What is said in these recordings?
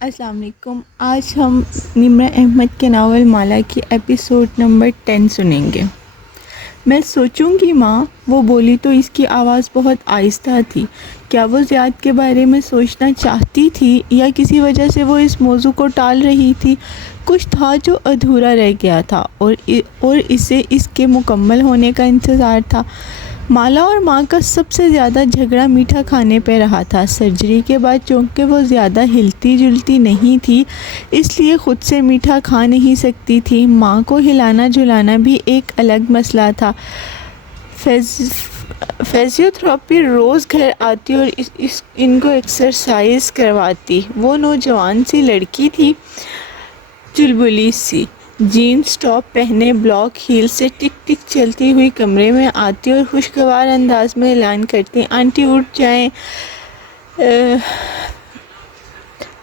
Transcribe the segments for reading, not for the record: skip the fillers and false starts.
السلام علیکم۔ آج ہم نمرہ احمد کے ناول مالا کی ایپیسوڈ نمبر 10 سنیں گے۔ میں سوچوں گی ماں، وہ بولی تو اس کی آواز بہت آہستہ تھی۔ کیا وہ زیاد کے بارے میں سوچنا چاہتی تھی یا کسی وجہ سے وہ اس موضوع کو ٹال رہی تھی؟ کچھ تھا جو ادھورا رہ گیا تھا اور اسے اس کے مکمل ہونے کا انتظار تھا۔ مالا اور ماں کا سب سے زیادہ جھگڑا میٹھا کھانے پہ رہا تھا۔ سرجری کے بعد چونکہ وہ زیادہ ہلتی جلتی نہیں تھی، اس لیے خود سے میٹھا کھا نہیں سکتی تھی۔ ماں کو ہلانا جلانا بھی ایک الگ مسئلہ تھا۔ فزیوتھراپی روز گھر آتی اور ان کو ایکسرسائز کرواتی۔ وہ نوجوان سی لڑکی تھی، چلبلی سی، جینز ٹاپ پہنے بلاک ہیل سے ٹک ٹک چلتی ہوئی کمرے میں آتی اور خوشگوار انداز میں اعلان کرتی، آنٹی اٹھ جائیں،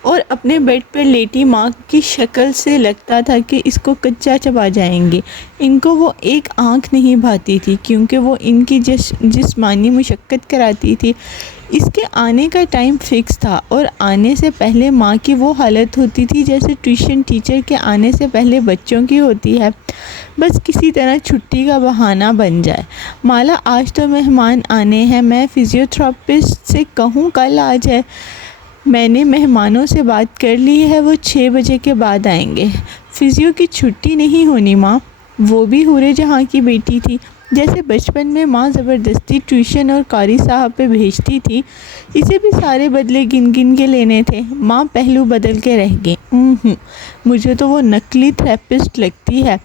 اور اپنے بیڈ پہ لیٹی ماں کی شکل سے لگتا تھا کہ اس کو کچا چبا جائیں گے۔ ان کو وہ ایک آنکھ نہیں بھاتی تھی کیونکہ وہ ان کی جسمانی مشقت کراتی تھی۔ اس کے آنے کا ٹائم فکس تھا اور آنے سے پہلے ماں کی وہ حالت ہوتی تھی جیسے ٹیوشن ٹیچر کے آنے سے پہلے بچوں کی ہوتی ہے، بس کسی طرح چھٹی کا بہانہ بن جائے۔ مالا، آج تو مہمان آنے ہیں، میں فزیوتھراپسٹ سے کہوں کل آ جائے؟ میں نے مہمانوں سے بات کر لی ہے، وہ 6 بجے کے بعد آئیں گے۔ فزیو کی چھٹی نہیں ہونی ماں، وہ بھی حورِ جہاں کی بیٹی تھی۔ جیسے بچپن میں ماں زبردستی ٹیوشن اور قاری صاحب پہ بھیجتی تھی، اسے بھی سارے بدلے گن گن کے لینے تھے۔ ماں پہلو بدل کے رہ گئی۔ مجھے تو وہ نقلی تھراپسٹ لگتی ہے،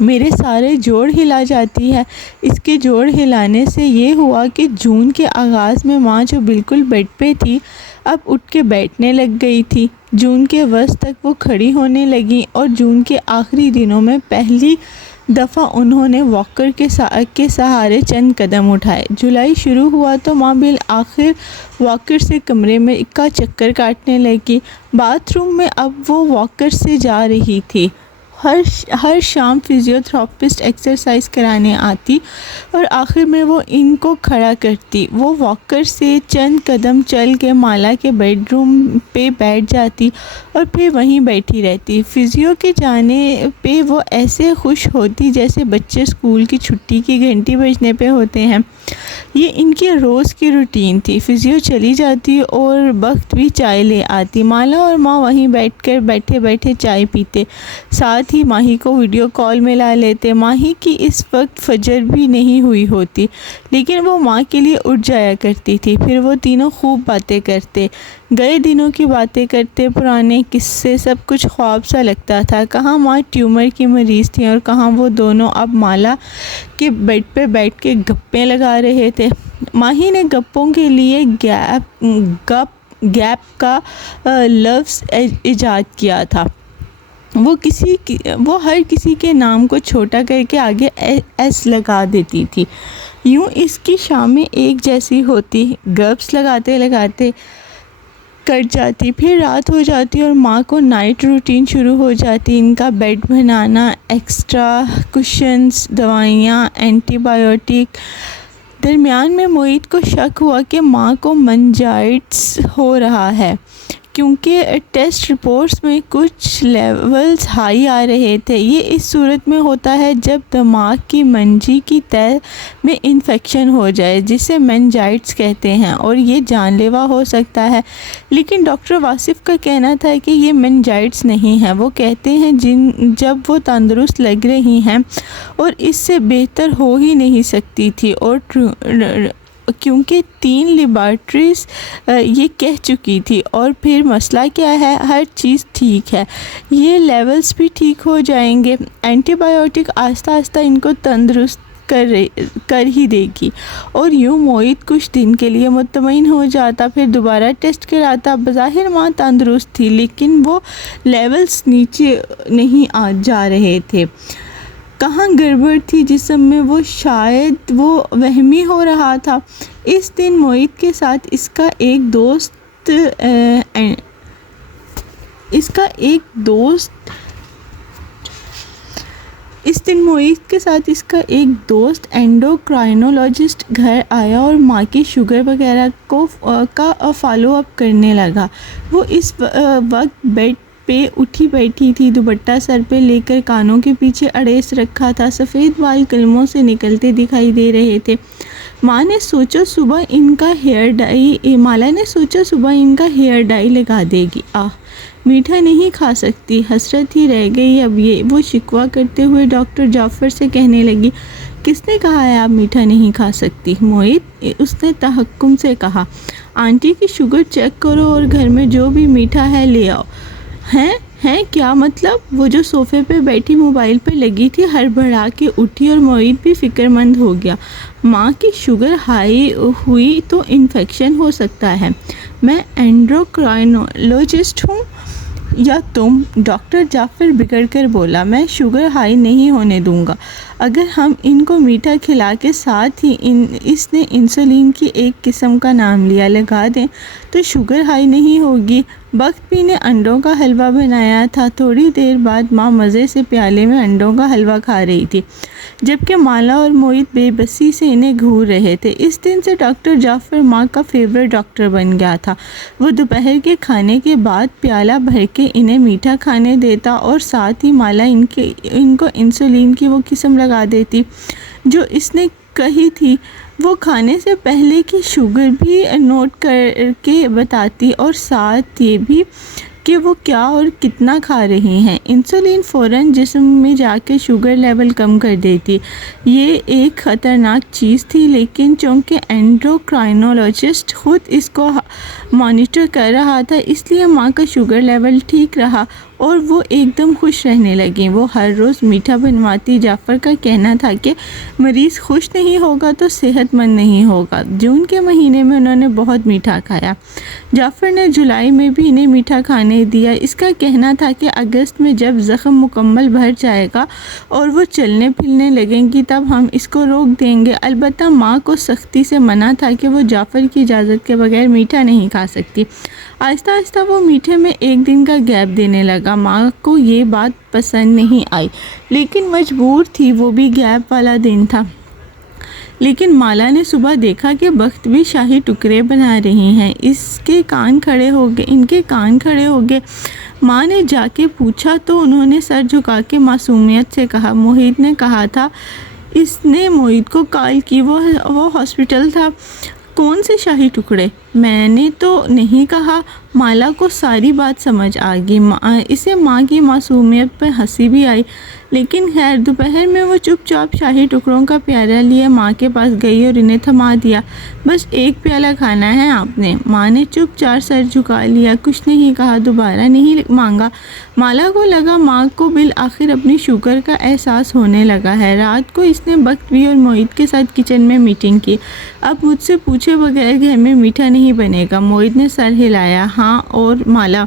میرے سارے جوڑ ہلا جاتی ہے۔ اس کے جوڑ ہلانے سے یہ ہوا کہ جون کے آغاز میں ماں جو بالکل بیڈ پہ تھی، اب اٹھ کے بیٹھنے لگ گئی تھی۔ جون کے وسط تک وہ کھڑی ہونے لگیں اور جون کے آخری دنوں میں پہلی دفعہ انہوں نے واکر کے سہارے چند قدم اٹھائے۔ جولائی شروع ہوا تو ماں بالآخر واکر سے کمرے میں کا چکر کاٹنے لگی۔ باتھ روم میں اب وہ واکر سے جا رہی تھی۔ ہر شام فزیوتھراپسٹ ایکسرسائز کرانے آتی اور آخر میں وہ ان کو کھڑا کرتی۔ وہ واکر سے چند قدم چل کے مالا کے بیڈ روم پہ بیٹھ جاتی اور پھر وہیں بیٹھی رہتی۔ فزیو کے جانے پہ وہ ایسے خوش ہوتی جیسے بچے اسکول کی چھٹی کی گھنٹی بجنے پہ ہوتے ہیں۔ یہ ان کے روز کی روٹین تھی۔ فزیو چلی جاتی اور بخت بھی چائے لے آتی۔ مالا اور ماں وہیں بیٹھ کر بیٹھے بیٹھے چائے پیتے، ساتھ ہی ماہی کو ویڈیو کال میں لا لیتے۔ ماہی کی اس وقت فجر بھی نہیں ہوئی ہوتی، لیکن وہ ماں کے لیے اٹھ جایا کرتی تھی۔ پھر وہ تینوں خوب باتیں کرتے، گئے دنوں کی باتیں کرتے، پرانے قصے، سب کچھ خواب سا لگتا تھا۔ کہاں ماں ٹیومر کی مریض تھی اور کہاں وہ دونوں اب مالا کے بیڈ پہ بیٹھ کے گپیں لگا رہے تھے۔ ماہی نے گپوں کے لیے گیپ کا لفظ ایجاد کیا تھا۔ وہ ہر کسی کے نام کو چھوٹا کر کے آگے ایس لگا دیتی تھی۔ یوں اس کی شامیں ایک جیسی ہوتی، گپس لگاتے لگاتے کٹ جاتی، پھر رات ہو جاتی اور ماں کو نائٹ روٹین شروع ہو جاتی۔ ان کا بیڈ بنانا، ایکسٹرا کشنز، دوائیاں، اینٹی بایوٹک۔ درمیان میں معید کو شک ہوا کہ ماں کو مننجائٹس ہو رہا ہے، کیونکہ ٹیسٹ رپورٹس میں کچھ لیولز ہائی آ رہے تھے۔ یہ اس صورت میں ہوتا ہے جب دماغ کی منجی کی تہہ میں انفیکشن ہو جائے، جسے مننجائٹس کہتے ہیں، اور یہ جان لیوا ہو سکتا ہے۔ لیکن ڈاکٹر واصف کا کہنا تھا کہ یہ مننجائٹس نہیں ہے۔ وہ کہتے ہیں جب وہ تندرست لگ رہی ہیں اور اس سے بہتر ہو ہی نہیں سکتی تھی، اور کیونکہ 3 لیبارٹریز یہ کہہ چکی تھی۔ اور پھر مسئلہ کیا ہے؟ ہر چیز ٹھیک ہے، یہ لیولز بھی ٹھیک ہو جائیں گے، اینٹی بایوٹک آہستہ آہستہ ان کو تندرست کر ہی دے گی۔ اور یوں معید کچھ دن کے لیے مطمئن ہو جاتا، پھر دوبارہ ٹیسٹ کراتا۔ بظاہر ماں تندرست تھی، لیکن وہ لیولز نیچے نہیں جا رہے تھے۔ کہاں گڑبڑ تھی جسم میں، وہ شاید وہ وہمی ہو رہا تھا۔ اس دن معید کے ساتھ اس کا ایک اس دن معید کے ساتھ اس کا ایک دوست اینڈوکرائنولوجسٹ گھر آیا اور ماں کی شوگر وغیرہ کا فالو اپ کرنے لگا۔ وہ اس وقت بیڈ پہ اٹھی بیٹھی تھی، دوپٹہ سر پہ لے کر کانوں کے پیچھے اڑیس رکھا تھا، سفید بال قلموں سے نکلتے دکھائی دے رہے تھے۔ مالا نے سوچا صبح ان کا ہیئر ڈائی لگا دے گی۔ میٹھا نہیں کھا سکتی، حسرت ہی رہ گئی اب یہ، وہ شکوہ کرتے ہوئے ڈاکٹر جعفر سے کہنے لگی۔ کس نے کہا ہے آپ میٹھا نہیں کھا سکتی؟ معید، اس نے تحکم سے کہا۔ آنٹی کی شوگر چیک کرو اور گھر میں جو بھی میٹھا ہے لے آؤ۔ ہیں کیا مطلب؟ وہ جو صوفے پہ بیٹھی موبائل پہ لگی تھی ہڑبڑا کے اٹھی اور معید بھی فکر مند ہو گیا۔ ماں کی شوگر ہائی ہوئی تو انفیکشن ہو سکتا ہے۔ میں اینڈوکرائنولوجسٹ ہوں یا تم؟ ڈاکٹر جعفر بگڑ کر بولا۔ میں شوگر ہائی نہیں ہونے دوں گا۔ اگر ہم ان کو میٹھا کھلا کے ساتھ ہی اس نے انسولین کی ایک قسم کا نام لیا لگا دیں تو شوگر ہائی نہیں ہوگی۔ بخت نے انڈوں کا حلوہ بنایا تھا۔ تھوڑی دیر بعد ماں مزے سے پیالے میں انڈوں کا حلوہ کھا رہی تھی، جبکہ مالا اور معید بے بسی سے انہیں گھور رہے تھے۔ اس دن سے ڈاکٹر جعفر ماں کا فیورٹ ڈاکٹر بن گیا تھا۔ وہ دوپہر کے کھانے کے بعد پیالہ بھر کے انہیں میٹھا کھانے دیتا اور ساتھ ہی مالا ان کو انسولین کی وہ قسم لگا دیتی جو اس نے کہی تھی۔ وہ کھانے سے پہلے کی شوگر بھی نوٹ کر کے بتاتی اور ساتھ یہ بھی کہ وہ کیا اور کتنا کھا رہی ہیں۔ انسولین فوراً جسم میں جا کے شوگر لیول کم کر دیتی۔ یہ ایک خطرناک چیز تھی، لیکن چونکہ اینڈوکرائنولوجسٹ خود اس کو مانیٹر کر رہا تھا، اس لیے ماں کا شوگر لیول ٹھیک رہا اور وہ ایک دم خوش رہنے لگیں۔ وہ ہر روز میٹھا بنواتی۔ جعفر کا کہنا تھا کہ مریض خوش نہیں ہوگا تو صحت مند نہیں ہوگا۔ جون کے مہینے میں انہوں نے بہت میٹھا کھایا۔ جعفر نے جولائی میں بھی انہیں میٹھا کھانے دیا۔ اس کا کہنا تھا کہ اگست میں جب زخم مکمل بھر جائے گا اور وہ چلنے پھرنے لگیں گی تب ہم اس کو روک دیں گے۔ البتہ ماں کو سختی سے منع تھا کہ وہ جعفر کی اجازت کے بغیر میٹھا نہیں کھا سکتی۔ آہستہ آہستہ وہ میٹھے میں ایک دن کا گیپ دینے لگا۔ ماں کو یہ بات پسند نہیں آئی، لیکن مجبور تھی، وہ بھی گیپ والا دن تھا۔ لیکن مالا نے صبح دیکھا کہ بخت بھی شاہی ٹکڑے بنا رہی ہیں۔ ان کے کان کھڑے ہو گئے۔ ماں نے جا کے پوچھا تو انہوں نے سر جھکا کے معصومیت سے کہا، معید نے کہا تھا۔ اس نے معید کو کال کی، وہ ہاسپٹل تھا۔ کون سے شاہی ٹکڑے؟ میں نے تو نہیں کہا۔ مالا کو ساری بات سمجھ آ گئی۔ اسے ماں کی معصومیت پر ہنسی بھی آئی، لیکن خیر، دوپہر میں وہ چپ چاپ شاہی ٹکڑوں کا پیالہ لیے ماں کے پاس گئی اور انہیں تھما دیا۔ بس ایک پیالہ کھانا ہے آپ نے؟ ماں نے چپ چاپ سر جھکا لیا، کچھ نہیں کہا، دوبارہ نہیں مانگا۔ مالا کو لگا ماں کو بالآخر اپنی شوگر کا احساس ہونے لگا ہے۔ رات کو اس نے بخت اور معید کے ساتھ کچن میں میٹنگ کی۔ اب مجھ سے پوچھے بغیر گھر میں میٹھا نہیں بنے گا۔ معید نے سر ہلایا۔ ہاں، اور مالا،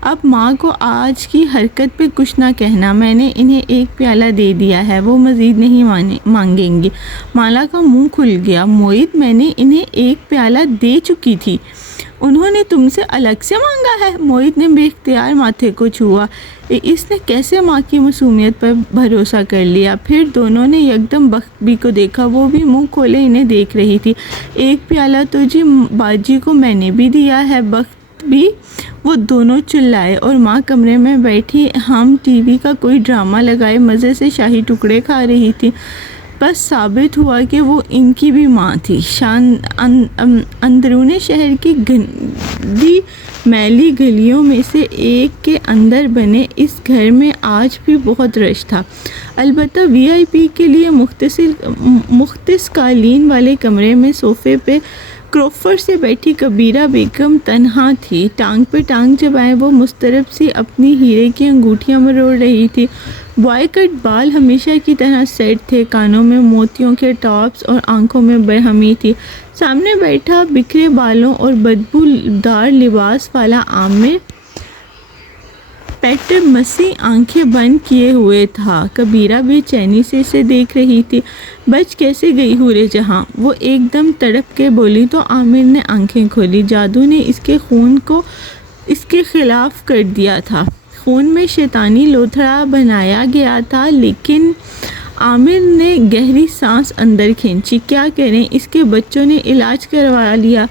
اب ماں کو آج کی حرکت پہ کچھ نہ کہنا۔ میں نے انہیں ایک پیالہ دے دیا ہے، وہ مزید نہیں مانگیں گی۔ مالا کا منہ کھل گیا۔ معید، میں نے انہیں ایک پیالہ دے چکی تھی۔ انہوں نے تم سے الگ سے مانگا ہے؟ معید نے بے اختیار ماتھے کو چھوا۔ اس نے کیسے ماں کی معصومیت پر بھروسہ کر لیا؟ پھر دونوں نے یکدم بخت کو دیکھا، وہ بھی منہ کھولے انہیں دیکھ رہی تھی۔ ایک پیالہ تو جی باجی کو میں نے بھی دیا ہے، بخت بھی۔ وہ دونوں چلائے اور ماں کمرے میں بیٹھی ہم ٹی وی کا کوئی ڈرامہ لگائے مزے سے شاہی ٹکڑے کھا رہی تھی۔ بس ثابت ہوا کہ وہ ان کی بھی ماں تھی۔ اندرون شہر کی گندی میلی گلیوں میں سے ایک کے اندر بنے اس گھر میں آج بھی بہت رش تھا۔ البتہ وی آئی پی کے لیے مختص قالین والے کمرے میں صوفے پہ کروفر سے بیٹھی کبیرہ بیگم تنہا تھی۔ ٹانگ پہ ٹانگ چبائے وہ مضطرب سی اپنی ہیرے کی انگوٹھیاں مروڑ رہی تھی۔ بوائے کٹ بال ہمیشہ کی طرح سیٹ تھے، کانوں میں موتیوں کے ٹاپس اور آنکھوں میں برہمی تھی۔ سامنے بیٹھا بکھرے بالوں اور بدبو دار لباس والا عامر پیٹر مسیح آنکھیں بند کیے ہوئے تھا۔ کبیرہ بے چینی سے اسے دیکھ رہی تھی۔ بچ کیسے گئی حورِ جہاں؟ وہ ایک دم تڑپ کے بولی تو عامر نے آنکھیں کھولی۔ جادو نے اس کے خون کو اس کے خلاف کر دیا تھا۔ خون میں شیطانی لوتھڑا بنایا گیا تھا، لیکن عامر نے گہری سانس اندر کھینچی۔ کیا کریں، اس کے بچوں نے علاج کروا لیا،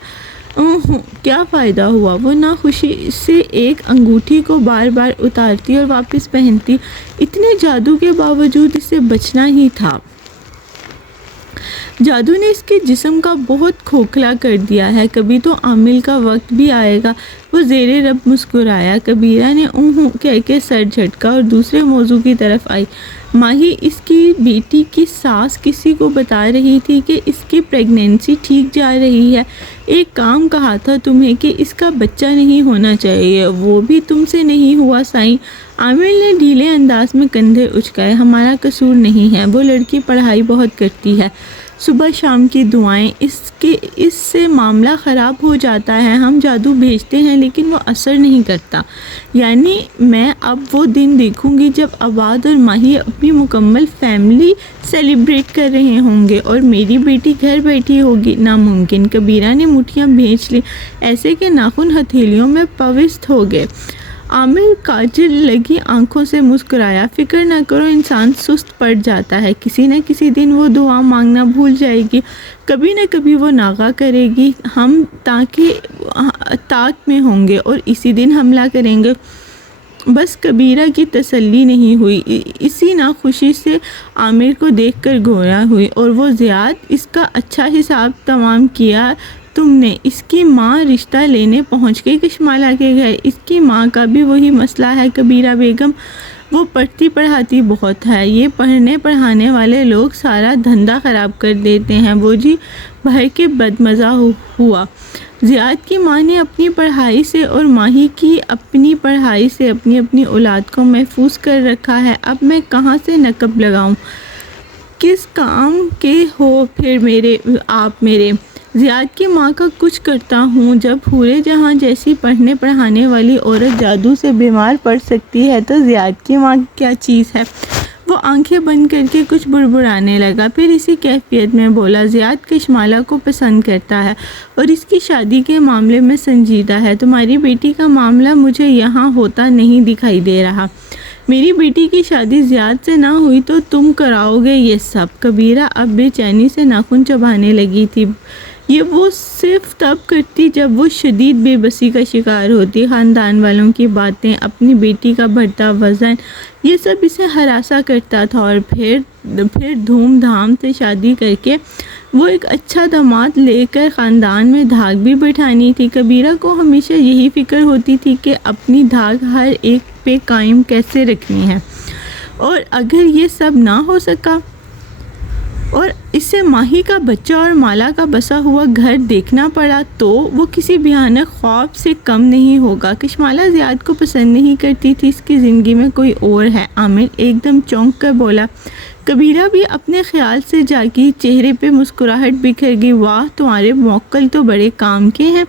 کیا فائدہ ہوا؟ وہ ناخوشی سے ایک انگوٹھی کو بار بار اتارتی اور واپس پہنتی۔ اتنے جادو کے باوجود اسے بچنا ہی تھا۔ جادو نے اس کے جسم کا بہت کھوکھلا کر دیا ہے، کبھی تو عامل کا وقت بھی آئے گا۔ وہ زیر رب مسکرایا۔ کبیرہ نے کہہ کے سر جھٹکا اور دوسرے موضوع کی طرف آئی۔ ماہی، اس کی بیٹی کی ساس کسی کو بتا رہی تھی کہ اس کی پریگننسی ٹھیک جا رہی ہے۔ ایک کام کہا تھا تمہیں کہ اس کا بچہ نہیں ہونا چاہیے، وہ بھی تم سے نہیں ہوا سائیں۔ عامر نے ڈھیلے انداز میں کندھے اچکائے۔ ہمارا قصور نہیں ہے، وہ لڑکی پڑھائی بہت کرتی ہے، صبح شام کی دعائیں، اس سے معاملہ خراب ہو جاتا ہے۔ ہم جادو بھیجتے ہیں لیکن وہ اثر نہیں کرتا۔ یعنی میں اب وہ دن دیکھوں گی جب عواد اور ماہی اپنی مکمل فیملی سیلیبریٹ کر رہے ہوں گے اور میری بیٹی گھر بیٹھی ہوگی۔ ناممکن۔ کبیرہ نے مٹھیاں بھینچ لی، ایسے کہ ناخن ہتھیلیوں میں پوست ہو گئے۔ عامر کاجل لگی آنکھوں سے مسکرایا۔ فکر نہ کرو، انسان سست پڑ جاتا ہے، کسی نہ کسی دن وہ دعا مانگنا بھول جائے گی، کبھی نہ کبھی وہ ناغہ کرے گی، ہم طاق میں ہوں گے اور اسی دن حملہ کریں گے۔ بس کبیرہ کی تسلی نہیں ہوئی، اسی ناخوشی سے عامر کو دیکھ کر گویا ہوئی۔ اور وہ زیاد، اس کا اچھا حساب تمام کیا تم نے؟ اس کی ماں رشتہ لینے پہنچ گئی کشمالہ کے گھر۔ اس کی ماں کا بھی وہی مسئلہ ہے کبیرہ بیگم، وہ پڑھتی پڑھاتی بہت ہے، یہ پڑھنے پڑھانے والے لوگ سارا دھندا خراب کر دیتے ہیں۔ وہ جی بھر کے بدمزہ ہوا۔ زیاد کی ماں نے اپنی پڑھائی سے اور ماہی کی اپنی پڑھائی سے اپنی اولاد کو محفوظ کر رکھا ہے۔ اب میں کہاں سے نقب لگاؤں؟ کس کام کے ہو پھر آپ میرے؟ زیاد کی ماں کا کچھ کرتا ہوں۔ جب حورِ جہاں جیسی پڑھنے پڑھانے والی عورت جادو سے بیمار پڑ سکتی ہے تو زیاد کی ماں کیا چیز ہے؟ وہ آنکھیں بند کر کے کچھ بڑبڑانے لگا، پھر اسی کیفیت میں بولا، زیاد کشمالہ کو پسند کرتا ہے اور اس کی شادی کے معاملے میں سنجیدہ ہے۔ تمہاری بیٹی کا معاملہ مجھے یہاں ہوتا نہیں دکھائی دے رہا۔ میری بیٹی کی شادی زیاد سے نہ ہوئی تو تم کراؤ گے یہ سب؟ کبیرہ اب بے چینی سے ناخن چبانے لگی تھی۔ یہ وہ صرف تب کرتی جب وہ شدید بے بسی کا شکار ہوتی۔ خاندان والوں کی باتیں، اپنی بیٹی کا بڑھتا وزن، یہ سب اسے ہراساں کرتا تھا، اور پھر دھوم دھام سے شادی کر کے وہ ایک اچھا داماد لے کر خاندان میں دھاک بھی بٹھانی تھی۔ کبیرہ کو ہمیشہ یہی فکر ہوتی تھی کہ اپنی دھاک ہر ایک پہ قائم کیسے رکھنی ہے، اور اگر یہ سب نہ ہو سکا اور اسے ماہی کا بچہ اور مالا کا بسا ہوا گھر دیکھنا پڑا تو وہ کسی بھیانک خواب سے کم نہیں ہوگا۔ کشمالہ زیاد کو پسند نہیں کرتی تھی، اس کی زندگی میں کوئی اور ہے۔ عامر ایک دم چونک کر بولا۔ کبیرہ بھی اپنے خیال سے جاگی، چہرے پہ مسکراہٹ بکھر گئی۔ واہ، تمہارے موکل تو بڑے کام کے ہیں،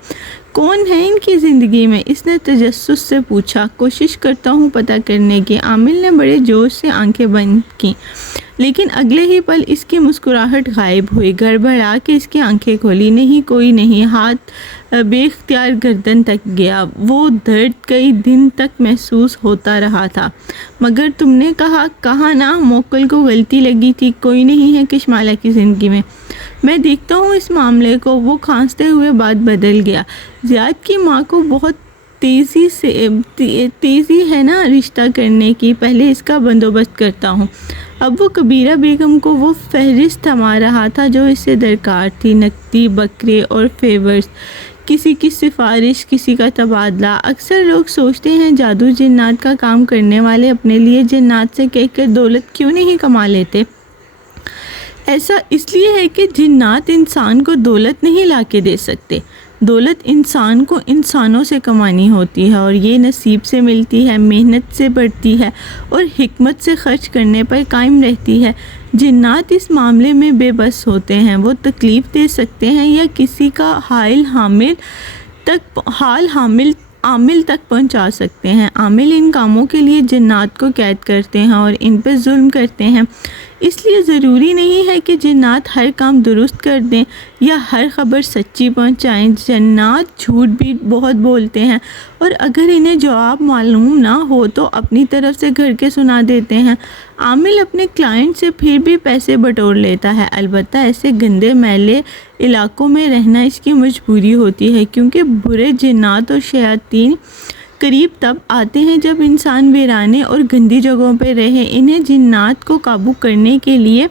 کون ہے ان کی زندگی میں؟ اس نے تجسس سے پوچھا۔ کوشش کرتا ہوں پتہ کرنے کی۔ عامر نے بڑے جوش سے آنکھیں بند کیں، لیکن اگلے ہی پل اس کی مسکراہٹ غائب ہوئی۔ گڑبڑا کے اس کی آنکھیں کھولی۔ نہیں، کوئی نہیں۔ ہاتھ بے اختیار گردن تک گیا۔ وہ درد کئی دن تک محسوس ہوتا رہا تھا۔ مگر تم نے کہا نا موکل کو غلطی لگی تھی، کوئی نہیں ہے کشمالہ کی زندگی میں، میں دیکھتا ہوں اس معاملے کو۔ وہ کھانستے ہوئے بات بدل گیا۔ زیاد کی ماں کو بہت تیزی ہے نا رشتہ کرنے کی، پہلے اس کا بندوبست کرتا ہوں۔ اب وہ کبیرہ بیگم کو وہ فہرست تھما رہا تھا جو اسے درکار تھی، نقدی، بکرے اور فیورز، کسی کی سفارش، کسی کا تبادلہ۔ اکثر لوگ سوچتے ہیں جادو جنات کا کام کرنے والے اپنے لیے جنات سے کہہ کر دولت کیوں نہیں کما لیتے؟ ایسا اس لیے ہے کہ جنات انسان کو دولت نہیں لا کے دے سکتے۔ دولت انسان کو انسانوں سے کمانی ہوتی ہے، اور یہ نصیب سے ملتی ہے، محنت سے بڑھتی ہے اور حکمت سے خرچ کرنے پر قائم رہتی ہے۔ جنات اس معاملے میں بے بس ہوتے ہیں، وہ تکلیف دے سکتے ہیں یا کسی کا حال عامل تک پہنچا سکتے ہیں۔ عامل ان کاموں کے لیے جنات کو قید کرتے ہیں اور ان پہ ظلم کرتے ہیں۔ اس لیے ضروری نہیں ہے کہ جنات ہر کام درست کر دیں یا ہر خبر سچی پہنچائیں۔ جنات جھوٹ بھی بہت بولتے ہیں، اور اگر انہیں جواب معلوم نہ ہو تو اپنی طرف سے گھر کے سنا دیتے ہیں۔ عامل اپنے کلائنٹ سے پھر بھی پیسے بٹور لیتا ہے، البتہ ایسے گندے میلے علاقوں میں رہنا اس کی مجبوری ہوتی ہے، کیونکہ برے جنات اور شیاطین قریب تب آتے ہیں جب انسان ویرانے اور گندی جگہوں پہ رہے۔ انہیں جنات کو قابو کرنے کے لیے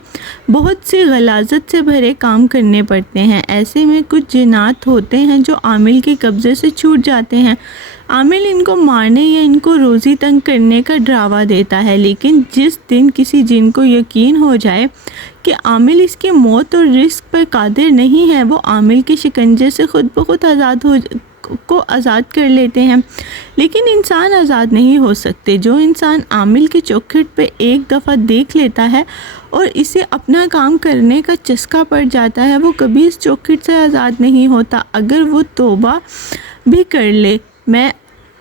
بہت سی غلاظت سے بھرے کام کرنے پڑتے ہیں۔ ایسے میں کچھ جنات ہوتے ہیں جو عامل کے قبضے سے چھوٹ جاتے ہیں۔ عامل ان کو مارنے یا ان کو روزی تنگ کرنے کا ڈراوا دیتا ہے، لیکن جس دن کسی جن کو یقین ہو جائے کہ عامل اس کی موت اور رزق پر قادر نہیں ہے، وہ عامل کے شکنجے سے خود بخود آزاد کر لیتے ہیں۔ لیکن انسان آزاد نہیں ہو سکتے۔ جو انسان عامل کے چوکھٹ پہ ایک دفعہ دیکھ لیتا ہے اور اسے اپنا کام کرنے کا چسکا پڑ جاتا ہے، وہ کبھی اس چوکھٹ سے آزاد نہیں ہوتا، اگر وہ توبہ بھی کر لے میں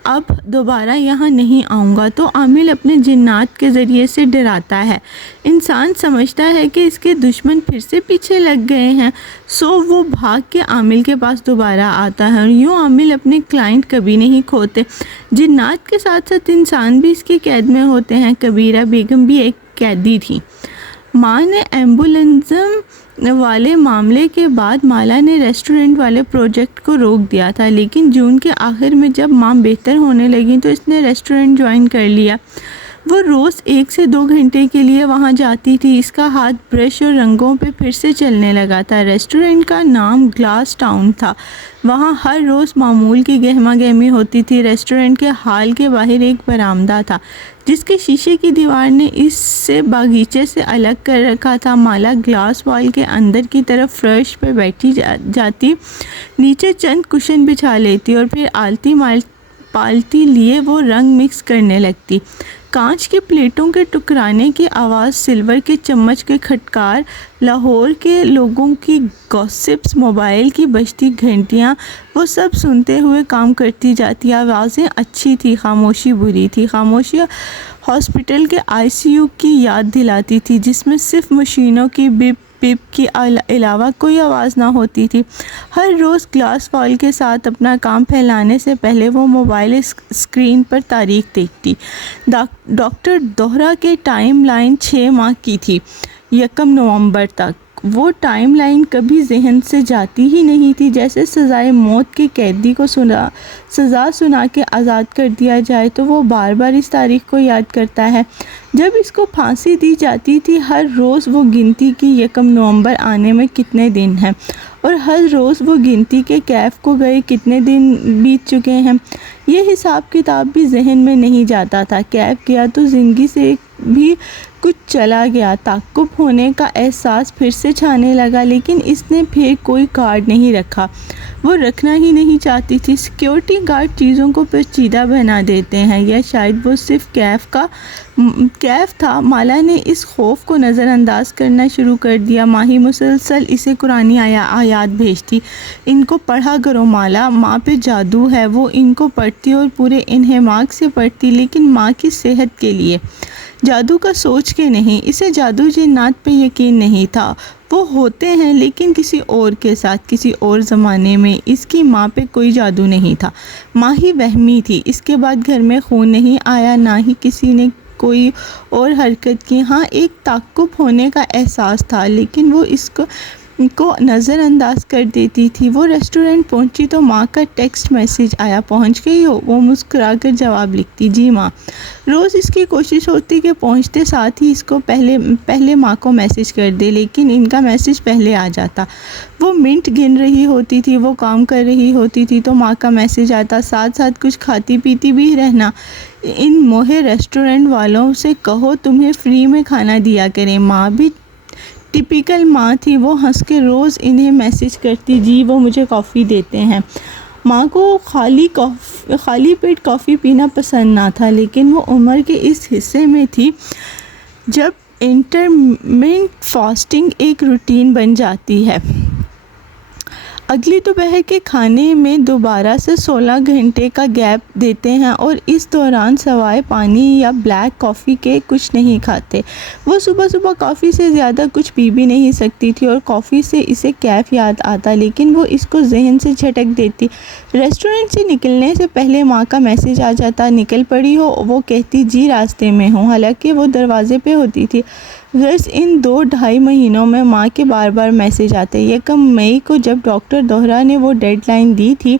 اب دوبارہ یہاں نہیں آؤں گا تو عامل اپنے جنات کے ذریعے سے ڈراتا ہے۔ انسان سمجھتا ہے کہ اس کے دشمن پھر سے پیچھے لگ گئے ہیں، سو وہ بھاگ کے عامل کے پاس دوبارہ آتا ہے، اور یوں عامل اپنے کلائنٹ کبھی نہیں کھوتے۔ جنات کے ساتھ ساتھ انسان بھی اس کی قید میں ہوتے ہیں۔ کبیرہ بیگم بھی ایک قیدی تھی۔ ماں نے ایمبولینزم والے معاملے کے بعد مالا نے ریسٹورنٹ والے پروجیکٹ کو روک دیا تھا، لیکن جون کے آخر میں جب ماں بہتر ہونے لگی تو اس نے ریسٹورنٹ جوائن کر لیا۔ وہ روز 1 سے 2 گھنٹے کے لیے وہاں جاتی تھی۔ اس کا ہاتھ برش اور رنگوں پہ پھر سے چلنے لگا تھا۔ ریسٹورنٹ کا نام گلاس ٹاؤن تھا۔ وہاں ہر روز معمول کی گہما گہمی ہوتی تھی۔ ریسٹورنٹ کے ہال کے باہر ایک برآمدہ تھا جس کے شیشے کی دیوار نے اس سے باغیچے سے الگ کر رکھا تھا۔ مالا گلاس وال کے اندر کی طرف فرش پہ بیٹھی جاتی، نیچے چند کشن بچھا لیتی اور پھر آلتی پالتی لیے وہ رنگ مکس کرنے لگتی۔ کانچ کی پلیٹوں کے ٹکرانے کی آواز، سلور کے چمچ کے کھٹکار، لاہور کے لوگوں کی گوسپس، موبائل کی بجتی گھنٹیاں، وہ سب سنتے ہوئے کام کرتی جاتی۔ آوازیں اچھی تھی، خاموشی بری تھی۔ خاموشی ہاسپٹل کے ICU کی یاد دلاتی تھی، جس میں صرف مشینوں کی بپ بپ کے علاوہ کوئی آواز نہ ہوتی تھی۔ ہر روز گلاس وال کے ساتھ اپنا کام پھیلانے سے پہلے وہ موبائل اسکرین پر تاریخ دیکھتی۔ ڈاکٹر دوہرا کے ٹائم لائن 6 ماہ کی تھی، 1 نومبر تک۔ وہ ٹائم لائن کبھی ذہن سے جاتی ہی نہیں تھی۔ جیسے سزائے موت کے قیدی کو سزا سنا کے آزاد کر دیا جائے تو وہ بار بار اس تاریخ کو یاد کرتا ہے جب اس کو پھانسی دی جاتی تھی۔ ہر روز وہ گنتی کی 1 نومبر آنے میں کتنے دن ہیں، اور ہر روز وہ گنتی کے کیف کو گئے کتنے دن بیت چکے ہیں۔ یہ حساب کتاب بھی ذہن میں نہیں جاتا تھا۔ کیف گیا تو زندگی سے بھی کچھ چلا گیا۔ تعقب ہونے کا احساس پھر سے چھانے لگا، لیکن اس نے پھر کوئی کارڈ نہیں رکھا۔ وہ رکھنا ہی نہیں چاہتی تھی۔ سیکیورٹی گارڈ چیزوں کو پیچیدہ بنا دیتے ہیں، یا شاید وہ صرف کیف تھا۔ مالا نے اس خوف کو نظر انداز کرنا شروع کر دیا۔ ماہی مسلسل اسے قرآنی آیات بھیجتی، ان کو پڑھا کرو مالا، ماں پہ جادو ہے۔ وہ ان کو پڑھتی اور پورے انہماک سے پڑھتی، لیکن ماں کی صحت کے لیے، جادو کا سوچ کے نہیں۔ اسے جادو جنات پہ یقین نہیں تھا، وہ ہوتے ہیں لیکن کسی اور کے ساتھ، کسی اور زمانے میں۔ اس کی ماں پہ کوئی جادو نہیں تھا، ماں ہی وہمی تھی۔ اس کے بعد گھر میں خون نہیں آیا، نہ ہی کسی نے کوئی اور حرکت کی۔ ہاں، ایک تعقب ہونے کا احساس تھا، لیکن وہ اس کو نظر انداز کر دیتی تھی۔ وہ ریسٹورنٹ پہنچی تو ماں کا ٹیکسٹ میسج آیا، پہنچ گئی ہو؟ وہ مسکرا کر جواب لکھتی، جی ماں۔ روز اس کی کوشش ہوتی کہ پہنچتے ساتھ ہی اس کو پہلے ماں کو میسج کر دے، لیکن ان کا میسج پہلے آ جاتا۔ وہ منٹ گن رہی ہوتی تھی، وہ کام کر رہی ہوتی تھی تو ماں کا میسج آتا، ساتھ ساتھ کچھ کھاتی پیتی بھی رہنا۔ ان موہے ریسٹورنٹ والوں سے کہو تمہیں فری میں کھانا دیا کریں۔ ماں بھی ٹپیکل ماں تھی، وہ ہنس کے روز انہیں میسج کرتی، جی وہ مجھے کافی دیتے ہیں۔ ماں کو خالی پیٹ کافی پینا پسند نہ تھا، لیکن وہ عمر کے اس حصے میں تھی جب انٹرمنٹ فاسٹنگ ایک روٹین بن جاتی ہے۔ اگلی دوپہر کے کھانے میں 12 سے 16 گھنٹے کا گیپ دیتے ہیں اور اس دوران سوائے پانی یا بلیک کافی کے کچھ نہیں کھاتے۔ وہ صبح کافی سے زیادہ کچھ پی بھی نہیں سکتی تھی اور کافی سے اسے کیف یاد آتا، لیکن وہ اس کو ذہن سے جھٹک دیتی۔ ریسٹورنٹ سے نکلنے سے پہلے ماں کا میسج آ جاتا، نکل پڑی ہو؟ وہ کہتی جی راستے میں ہوں، حالانکہ وہ دروازے پہ ہوتی تھی۔ غرض ان 2-2.5 مہینوں میں ماں کے بار میسج آتے۔ 1 مئی کو جب ڈاکٹر دہرا نے وہ ڈیڈ لائن دی تھی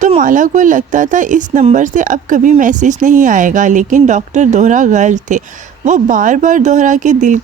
تو مالا کو لگتا تھا اس نمبر سے اب کبھی میسج نہیں آئے گا، لیکن ڈاکٹر دہرا غلط تھے۔ وہ بار دہرا کے دل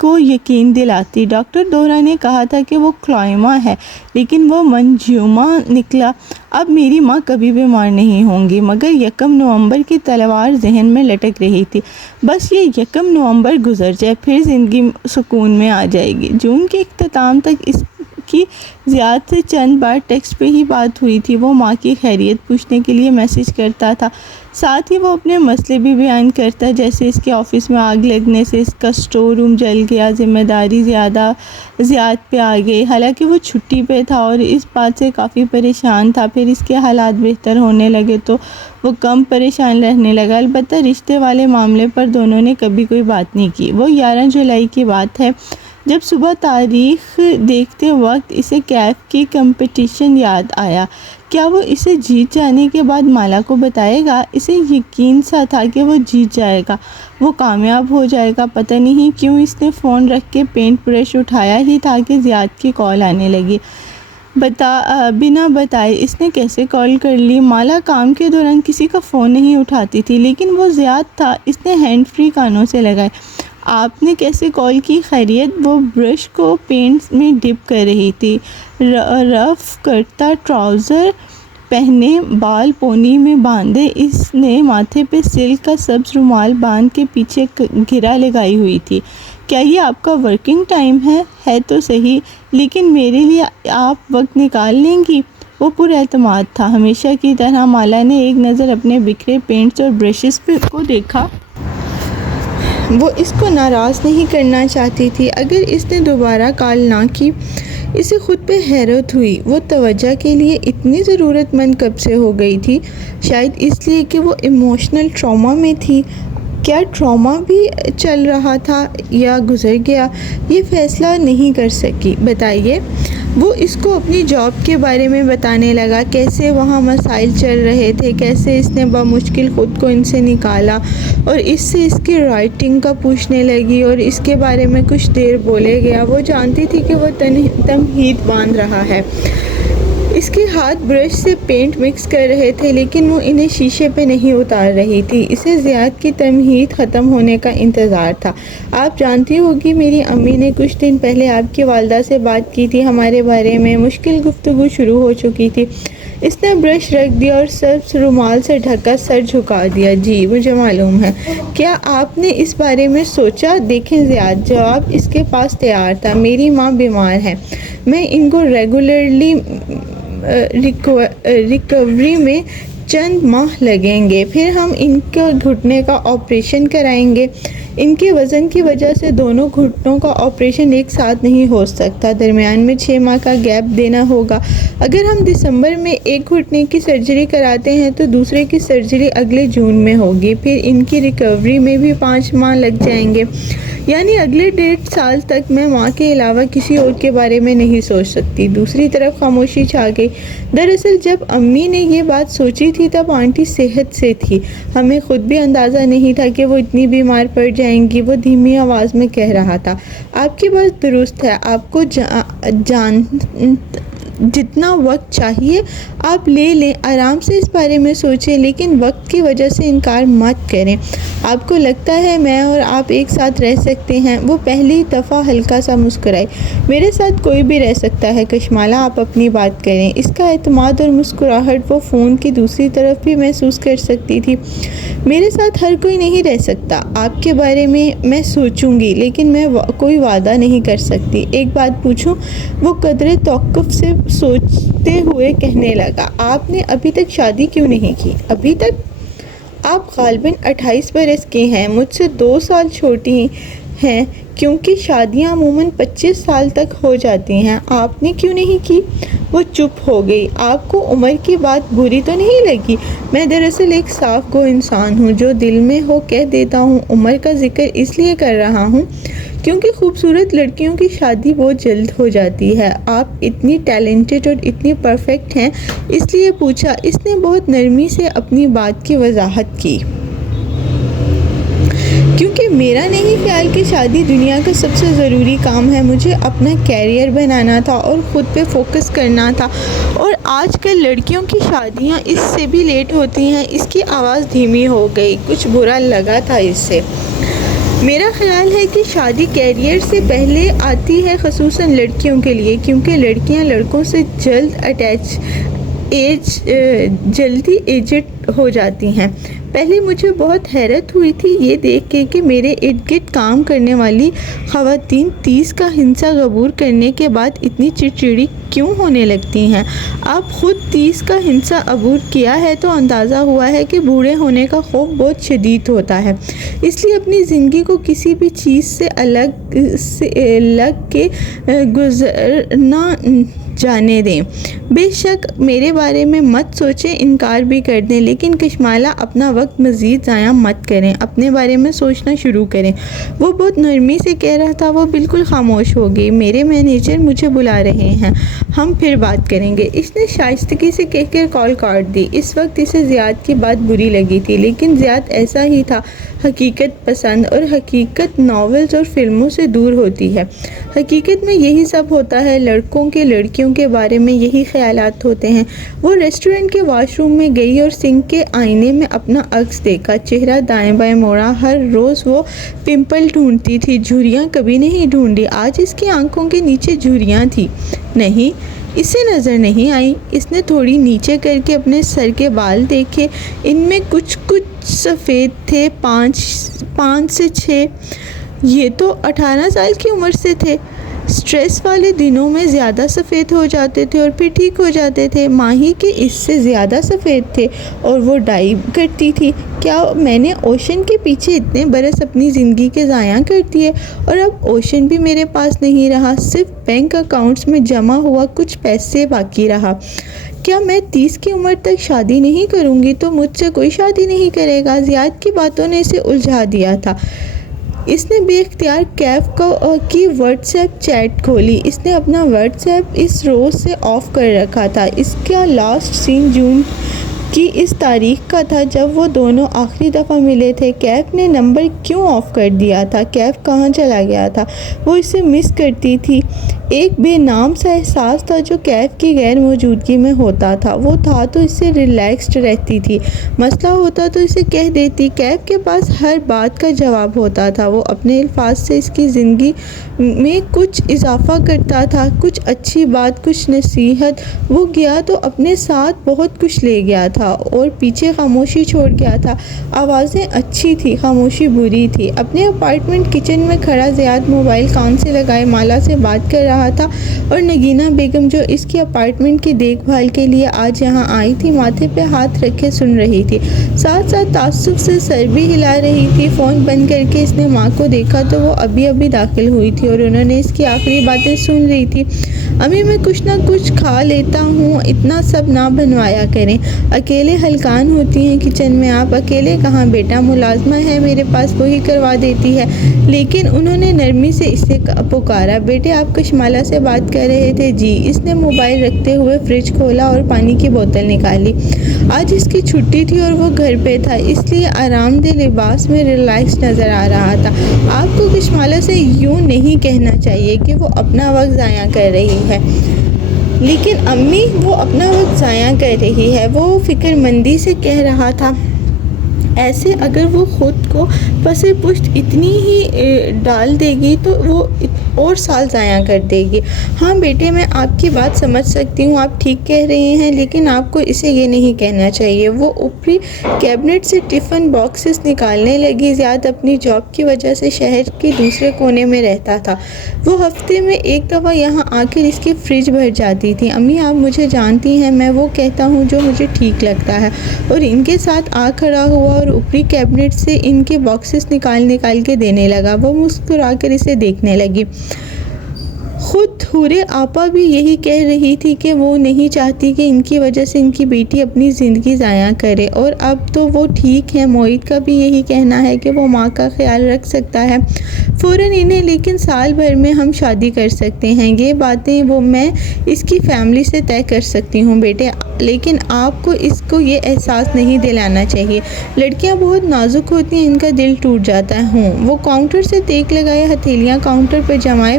کو یقین دلاتی۔ ڈاکٹر دہرا نے کہا تھا کہ وہ کلائمہ ہے، لیکن وہ منجومہ نکلا۔ اب میری ماں کبھی بیمار نہیں ہوں گی، مگر 1 نومبر کی تلوار ذہن میں لٹک رہی تھی۔ بس یہ 1 نومبر گزر جائے، پھر زندگی سکون میں آ جائے گی۔ جون کے اختتام تک اس کی زیاد سے چند بار ٹیکسٹ پہ ہی بات ہوئی تھی۔ وہ ماں کی خیریت پوچھنے کے لیے میسج کرتا تھا، ساتھ ہی وہ اپنے مسئلے بھی بیان کرتا، جیسے اس کے آفس میں آگ لگنے سے اس کا اسٹور روم جل گیا، ذمہ داری زیاد پہ آ گئی۔ حالانکہ وہ چھٹی پہ تھا اور اس بات سے کافی پریشان تھا۔ پھر اس کے حالات بہتر ہونے لگے تو وہ کم پریشان رہنے لگا۔ البتہ رشتے والے معاملے پر دونوں نے کبھی کوئی بات نہیں کی۔ وہ 11 جولائی کی بات ہے جب صبح تاریخ دیکھتے وقت اسے کیف کی کمپٹیشن یاد آیا۔ کیا وہ اسے جیت جانے کے بعد مالا کو بتائے گا؟ اسے یقین سا تھا کہ وہ جیت جائے گا، وہ کامیاب ہو جائے گا۔ پتہ نہیں کیوں اس نے فون رکھ کے پینٹ برش اٹھایا ہی تھا کہ زیاد کی کال آنے لگی۔ بنا بتائے اس نے کیسے کال کر لی؟ مالا کام کے دوران کسی کا فون نہیں اٹھاتی تھی، لیکن وہ زیاد تھا، اس نے ہینڈ فری کانوں سے لگائے۔ آپ نے کیسے کال کی؟ خیریت؟ وہ برش کو پینٹ میں ڈپ کر رہی تھی۔ رف کرتا ٹراؤزر پہنے، بال پونی میں باندھے، اس نے ماتھے پہ سلک کا سبز رومال باندھ کے پیچھے گھرا لگائی ہوئی تھی۔ کیا یہ آپ کا ورکنگ ٹائم ہے تو صحیح، لیکن میرے لیے آپ وقت نکال لیں گی؟ وہ پر اعتماد تھا۔ ہمیشہ کی طرح مالا نے ایک نظر اپنے بکھرے پینٹس اور برشز کو دیکھا۔ وہ اس کو ناراض نہیں کرنا چاہتی تھی۔ اگر اس نے دوبارہ کال نہ کی، اسے خود پہ حیرت ہوئی۔ وہ توجہ کے لیے اتنی ضرورت مند کب سے ہو گئی تھی؟ شاید اس لیے کہ وہ ایموشنل ٹراما میں تھی۔ کیا ٹراما بھی چل رہا تھا یا گزر گیا؟ یہ فیصلہ نہیں کر سکی۔ بتائیے۔ وہ اس کو اپنی جاب کے بارے میں بتانے لگا، کیسے وہاں مسائل چل رہے تھے، کیسے اس نے بمشکل خود کو ان سے نکالا، اور اس سے اس کی رائٹنگ کا پوچھنے لگی اور اس کے بارے میں کچھ دیر بولے گیا۔ وہ جانتی تھی کہ وہ تمہید باندھ رہا ہے۔ اس کے ہاتھ برش سے پینٹ مکس کر رہے تھے، لیکن وہ انہیں شیشے پہ نہیں اتار رہی تھی۔ اسے زیاد کی تمہید ختم ہونے کا انتظار تھا۔ آپ جانتی ہوگی میری امی نے کچھ دن پہلے آپ کی والدہ سے بات کی تھی ہمارے بارے میں۔ مشکل گفتگو شروع ہو چکی تھی۔ اس نے برش رکھ دیا اور سبز رومال سے ڈھکا سر جھکا دیا۔ جی مجھے معلوم ہے۔ کیا آپ نے اس بارے میں سوچا؟ دیکھیں زیاد، جواب اس کے پاس تیار تھا۔ میری ماں بیمار ہے، میں ان کو ریگولرلی ریکوری میں چند ماہ لگیں گے، پھر ہم ان کے گھٹنے کا آپریشن کرائیں گے۔ ان کے وزن کی وجہ سے دونوں گھٹنوں کا آپریشن ایک ساتھ نہیں ہو سکتا، درمیان میں 6 ماہ کا گیپ دینا ہوگا۔ اگر ہم دسمبر میں ایک گھٹنے کی سرجری کراتے ہیں تو دوسرے کی سرجری اگلے جون میں ہوگی، پھر ان کی ریکوری میں بھی 5 ماہ لگ جائیں گے، یعنی اگلے 1.5 سال تک میں ماں کے علاوہ کسی اور کے بارے میں نہیں سوچ سکتی۔ دوسری طرف خاموشی چھا گئی۔ دراصل جب امی نے یہ بات سوچی تھی تب آنٹی صحت سے تھی، ہمیں خود بھی اندازہ نہیں تھا کہ وہ اتنی بیمار پڑ جائیں گی۔ وہ دھیمی آواز میں کہہ رہا تھا، آپ کی بات درست ہے، آپ کو جتنا وقت چاہیے آپ لے لیں، آرام سے اس بارے میں سوچیں، لیکن وقت کی وجہ سے انکار مت کریں۔ آپ کو لگتا ہے میں اور آپ ایک ساتھ رہ سکتے ہیں؟ وہ پہلی دفعہ ہلکا سا مسکرائی۔ میرے ساتھ کوئی بھی رہ سکتا ہے کشمالہ، آپ اپنی بات کریں۔ اس کا اعتماد اور مسکراہٹ وہ فون کی دوسری طرف بھی محسوس کر سکتی تھی۔ میرے ساتھ ہر کوئی نہیں رہ سکتا، آپ کے بارے میں سوچوں گی، لیکن میں کوئی وعدہ نہیں کر سکتی۔ ایک بات پوچھوں؟ وہ قدرے توقف سے سوچتے ہوئے کہنے لگا، آپ نے ابھی تک شادی کیوں نہیں کی؟ ابھی تک؟ آپ غالباً 28 برس کی ہیں، مجھ سے 2 سال چھوٹی ہیں کیونکہ شادیاں عموماً 25 سال تک ہو جاتی ہیں، آپ نے کیوں نہیں کی؟ وہ چپ ہو گئی۔ آپ کو عمر کی بات بری تو نہیں لگی؟ میں دراصل ایک صاف گو انسان ہوں، جو دل میں ہو کہہ دیتا ہوں۔ عمر کا ذکر اس لیے کر رہا ہوں کیونکہ خوبصورت لڑکیوں کی شادی بہت جلد ہو جاتی ہے۔ آپ اتنی ٹیلنٹڈ اور اتنی پرفیکٹ ہیں، اس لیے پوچھا۔ اس نے بہت نرمی سے اپنی بات کی وضاحت کی۔ کیونکہ میرا نہیں خیال کہ شادی دنیا کا سب سے ضروری کام ہے۔ مجھے اپنا کیریئر بنانا تھا اور خود پہ فوکس کرنا تھا، اور آج کل لڑکیوں کی شادیاں اس سے بھی لیٹ ہوتی ہیں۔ اس کی آواز دھیمی ہو گئی، کچھ برا لگا تھا اس سے۔ میرا خیال ہے کہ شادی کیریئر سے پہلے آتی ہے، خصوصاً لڑکیوں کے لیے، کیونکہ لڑکیاں لڑکوں سے جلدی ایجڈ ہو جاتی ہیں۔ پہلے مجھے بہت حیرت ہوئی تھی یہ دیکھ کے کہ میرے ارد گرد کام کرنے والی خواتین 30 کا ہنسا عبور کرنے کے بعد اتنی چڑچڑی کیوں ہونے لگتی ہیں۔ آپ خود 30 کا ہنسا عبور کیا ہے تو اندازہ ہوا ہے کہ بوڑھے ہونے کا خوف بہت شدید ہوتا ہے، اس لیے اپنی زندگی کو کسی بھی چیز سے لگ کے گزرنا جانے دیں۔ بے شک میرے بارے میں مت سوچیں، انکار بھی کر دیں، لیکن کشمالہ اپنا وقت مزید ضائع مت کریں، اپنے بارے میں سوچنا شروع کریں۔ وہ بہت نرمی سے کہہ رہا تھا۔ وہ بالکل خاموش ہو گئی۔ میرے مینیجر مجھے بلا رہے ہیں، ہم پھر بات کریں گے۔ اس نے شائستگی سے کہہ کر کال کاٹ دی۔ اس وقت اسے زیاد کی بات بری لگی تھی، لیکن زیاد ایسا ہی تھا، حقیقت پسند، اور حقیقت ناولز اور فلموں سے دور ہوتی ہے۔ حقیقت میں یہی سب ہوتا ہے، لڑکوں کے لڑکیوں کے بارے میں یہی خیالات ہوتے ہیں۔ وہ ریسٹورنٹ کے واش روم میں گئی اور سنک کے آئینے میں اپنا عکس دیکھا۔ چہرہ دائیں بائیں موڑا۔ ہر روز وہ پمپل ڈھونڈتی تھی، جھریاں کبھی نہیں ڈھونڈی۔ آج اس کی آنکھوں کے نیچے جھریاں تھیں؟ نہیں، اسے نظر نہیں آئی۔ اس نے تھوڑی نیچے کر کے اپنے سر کے بال دیکھے، ان میں کچھ سفید تھے، 5 سے 6۔ یہ تو 18 سال کی عمر سے تھے۔ سٹریس والے دنوں میں زیادہ سفید ہو جاتے تھے اور پھر ٹھیک ہو جاتے تھے۔ ماہی کے اس سے زیادہ سفید تھے، اور وہ ڈائی کرتی تھی۔ کیا میں نے اوشن کے پیچھے اتنے برس اپنی زندگی کے ضائع کر دیے، اور اب اوشن بھی میرے پاس نہیں رہا، صرف بینک اکاؤنٹس میں جمع ہوا کچھ پیسے باقی رہا۔ کیا میں 30 کی عمر تک شادی نہیں کروں گی تو مجھ سے کوئی شادی نہیں کرے گا؟ زیاد کی باتوں نے اسے الجھا دیا تھا۔ اس نے بے اختیار کیف کی واٹس ایپ چیٹ کھولی۔ اس نے اپنا واٹس ایپ اس روز سے آف کر رکھا تھا۔ اس کا لاسٹ سین جون کی اس تاریخ کا تھا جب وہ دونوں آخری دفعہ ملے تھے۔ کیف نے نمبر کیوں آف کر دیا تھا؟ کیف کہاں چلا گیا تھا؟ وہ اسے مس کرتی تھی۔ ایک بے نام سا احساس تھا جو کیف کی غیر موجودگی میں ہوتا تھا۔ وہ تھا تو اس سے ریلیکسڈ رہتی تھی، مسئلہ ہوتا تو اسے کہہ دیتی۔ کیف کے پاس ہر بات کا جواب ہوتا تھا۔ وہ اپنے الفاظ سے اس کی زندگی میں کچھ اضافہ کرتا تھا، کچھ اچھی بات، کچھ نصیحت۔ وہ گیا تو اپنے ساتھ بہت کچھ لے گیا تھا اور پیچھے خاموشی چھوڑ گیا تھا۔ آوازیں اچھی تھی، خاموشی بری تھی۔ اپنے اپارٹمنٹ کچن میں کھڑا زیاد موبائل کان سے لگائے مالا سے بات کر رہا تھا، اور نگینہ بیگم جو اس کی اپارٹمنٹ کی دیکھ بھال کے لیے آج یہاں آئی تھی، ماتھے پہ ہاتھ رکھے سن رہی تھی، ساتھ ساتھ تعصب سے سر بھی ہلا رہی تھی۔ فون بند کر کے اس نے ماں کو دیکھا تو وہ ابھی داخل ہوئی تھی اور انہوں نے اس کی آخری باتیں سن رہی تھی۔ امی، میں کچھ نہ کچھ کھا لیتا ہوں، اتنا سب نہ بنوایا کریں، اکیلے ہلکان ہوتی ہیں کچن میں۔ آپ اکیلے کہاں بیٹا، ملازمہ ہے میرے پاس، وہی کروا دیتی ہے۔ لیکن انہوں نے نرمی سے اسے پکارا۔ بیٹے، آپ کشمالہ سے بات کر رہے تھے؟ جی۔ اس نے موبائل رکھتے ہوئے فریج کھولا اور پانی کی بوتل نکالی۔ آج اس کی چھٹی تھی اور وہ گھر پہ تھا، اس لیے آرام دہ لباس میں ریلیکس نظر آ رہا تھا۔ آپ کو کشمالہ سے یوں نہیں کہنا چاہیے کہ وہ اپنا وقت ضائع کر رہی ہے۔ لیکن امی، وہ اپنا وقت ضائع کر رہی ہے، وہ فکر مندی سے کہہ رہا تھا۔ ایسے اگر وہ خود کو پس پشت اتنی ہی ڈال دے گی تو وہ اور سال ضائع کر دے گی۔ ہاں بیٹے، میں آپ کی بات سمجھ سکتی ہوں، آپ ٹھیک کہہ رہے ہیں، لیکن آپ کو اسے یہ نہیں کہنا چاہیے۔ وہ اوپری کیبنٹ سے ٹفن باکسز نکالنے لگی۔ زیاد اپنی جاب کی وجہ سے شہر کے دوسرے کونے میں رہتا تھا۔ وہ ہفتے میں ایک دفعہ یہاں آ کر اس کی فریج بھر جاتی تھی۔ امی، آپ مجھے جانتی ہیں، میں وہ کہتا ہوں جو مجھے ٹھیک لگتا ہے، اور ان کے ساتھ آ کھڑا ہوا اور اور اوپری کیبنٹ سے ان کے باکسز نکال کے دینے لگا۔ وہ مسکرا کر اسے دیکھنے لگی۔ خود حورے آپا بھی یہی کہہ رہی تھی کہ وہ نہیں چاہتی کہ ان کی وجہ سے ان کی بیٹی اپنی زندگی ضائع کرے، اور اب تو وہ ٹھیک ہے۔ معید کا بھی یہی کہنا ہے کہ وہ ماں کا خیال رکھ سکتا ہے فوراً انہیں، لیکن سال بھر میں ہم شادی کر سکتے ہیں۔ یہ باتیں وہ میں اس کی فیملی سے طے کر سکتی ہوں بیٹے، لیکن آپ کو اس کو یہ احساس نہیں دلانا چاہیے۔ لڑکیاں بہت نازک ہوتی ہیں، ان کا دل ٹوٹ جاتا ہے۔ وہ کاؤنٹر سے ٹیک لگائے ہتھیلیاں کاؤنٹر پر جمائے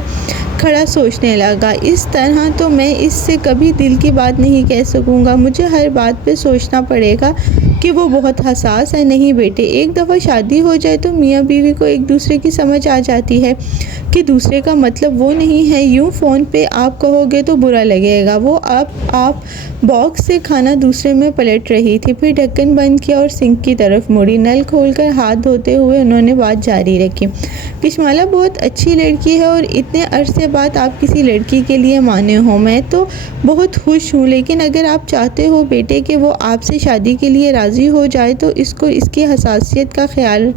کھڑا سوچنے لگا، اس طرح تو میں اس سے کبھی دل کی بات نہیں کہہ سکوں گا۔ مجھے ہر بات پہ سوچنا پڑے گا کہ وہ بہت حساس ہے۔ نہیں بیٹے، ایک دفعہ شادی ہو جائے تو میاں بیوی کو ایک دوسرے کی سمجھ آ جاتی ہے کہ دوسرے کا مطلب وہ نہیں ہے۔ یوں فون پہ آپ کہو گے تو برا لگے گا۔ وہ آپ باکس سے کھانا دوسرے میں پلٹ رہی تھی، پھر ڈھکن بند کیا اور سنک کی طرف مڑی۔ نل کھول کر ہاتھ دھوتے ہوئے انہوں نے بات جاری رکھی۔ کشمالہ بہت اچھی لڑکی ہے اور اتنے عرصے بعد آپ کسی لڑکی کے لیے مانے ہو، میں تو بہت خوش ہوں، لیکن اگر آپ چاہتے ہو بیٹے کہ وہ آپ سے شادی کے لیے راضی ہو جائے تو اس کو اس کی حساسیت کا خیال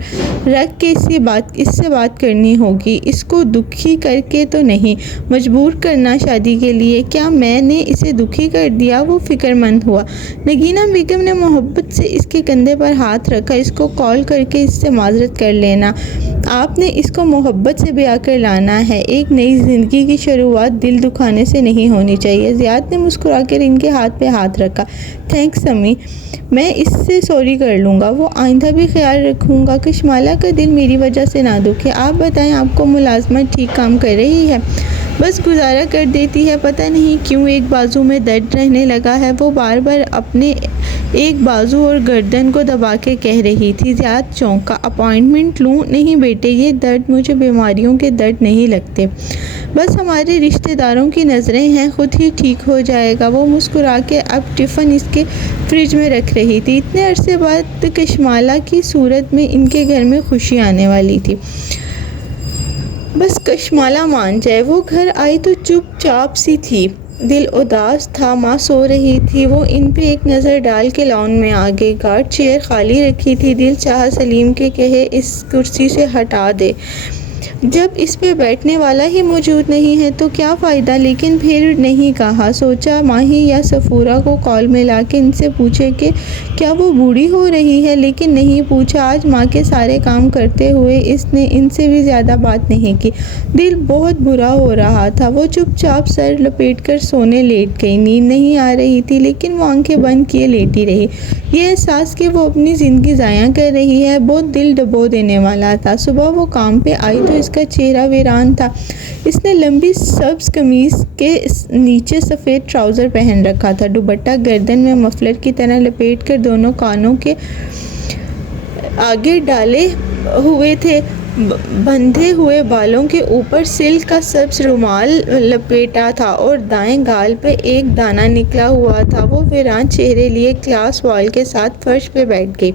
رکھ کے اس سے بات کرنی ہوگی۔ اس کو دکھی کر کے تو نہیں مجبور کرنا شادی کے لیے۔ کیا میں نے اسے دکھی کر دیا؟ وہ فکر مند ہوا۔ نگینہ بیگم نے محبت سے اس کے کندھے پر ہاتھ رکھا۔ اس کو کال کر کے اس سے معذرت کر لینا، آپ نے اس کو محبت سے بیاہ کر لانا ہے۔ ایک نئی زندگی کی شروعات دل دکھانے سے نہیں ہونی چاہیے۔ زیاد نے مسکرا کر ان کے ہاتھ پہ ہاتھ رکھا۔ تھینکس امی، میں اس سے سوری کر لوں گا، وہ آئندہ بھی خیال رکھوں گا۔ کشمالہ کا دل میری وجہ سے نہ دکھے۔ آپ بتائیں، آپ کو ملازمت ٹھیک کام کر رہی ہے؟ بس گزارا کر دیتی ہے، پتہ نہیں کیوں ایک بازو میں درد رہنے لگا ہے۔ وہ بار بار اپنے ایک بازو اور گردن کو دبا کے کہہ رہی تھی۔ زیاد چونکا۔ اپائنٹمنٹ لوں؟ نہیں بیٹے، یہ درد مجھے بیماریوں کے درد نہیں لگتے، بس ہمارے رشتہ داروں کی نظریں ہیں، خود ہی ٹھیک ہو جائے گا۔ وہ مسکرا کے اب ٹفن اس کے فریج میں رکھ رہی تھی۔ اتنے عرصے بعد کشمالہ کی صورت میں ان کے گھر میں خوشی آنے والی تھی۔ بس کشمالہ مان جائے۔ وہ گھر آئی تو چپ چاپ سی تھی، دل اداس تھا۔ ماں سو رہی تھی۔ وہ ان پہ ایک نظر ڈال کے لاؤن میں آ گئی۔ گارڈ چیئر خالی رکھی تھی۔ دل چاہا سلیم کے کہے اس کرسی سے ہٹا دے، جب اس پہ بیٹھنے والا ہی موجود نہیں ہے تو کیا فائدہ، لیکن پھر نہیں کہا۔ سوچا ماہی یا صفورہ کو کال میں لا کے ان سے پوچھے کہ کیا وہ بوڑھی ہو رہی ہے، لیکن نہیں پوچھا۔ آج ماں کے سارے کام کرتے ہوئے اس نے ان سے بھی زیادہ بات نہیں کی۔ دل بہت برا ہو رہا تھا۔ وہ چپ چاپ سر لپیٹ کر سونے لیٹ گئی۔ نیند نہیں آ رہی تھی، لیکن وہ آنکھیں بند کیے لیٹی رہی۔ یہ احساس کہ وہ اپنی زندگی ضائع کر رہی ہے بہت دل ڈبو دینے والا تھا۔ صبح وہ کام پہ آئی تو اس کا چہرہ ویران تھا۔ اس نے لمبی سبز قمیض کے نیچے سفید ٹراؤزر پہن رکھا تھا۔ دوپٹہ گردن میں مفلر کی طرح لپیٹ کر دونوں کانوں کے آگے ڈالے ہوئے تھے۔ بندھے ہوئے بالوں کے اوپر سلک کا سبز رومال لپیٹا تھا اور دائیں گال پہ ایک دانہ نکلا ہوا تھا۔ وہ ویران چہرے لیے گلاس وال کے ساتھ فرش پہ بیٹھ گئی۔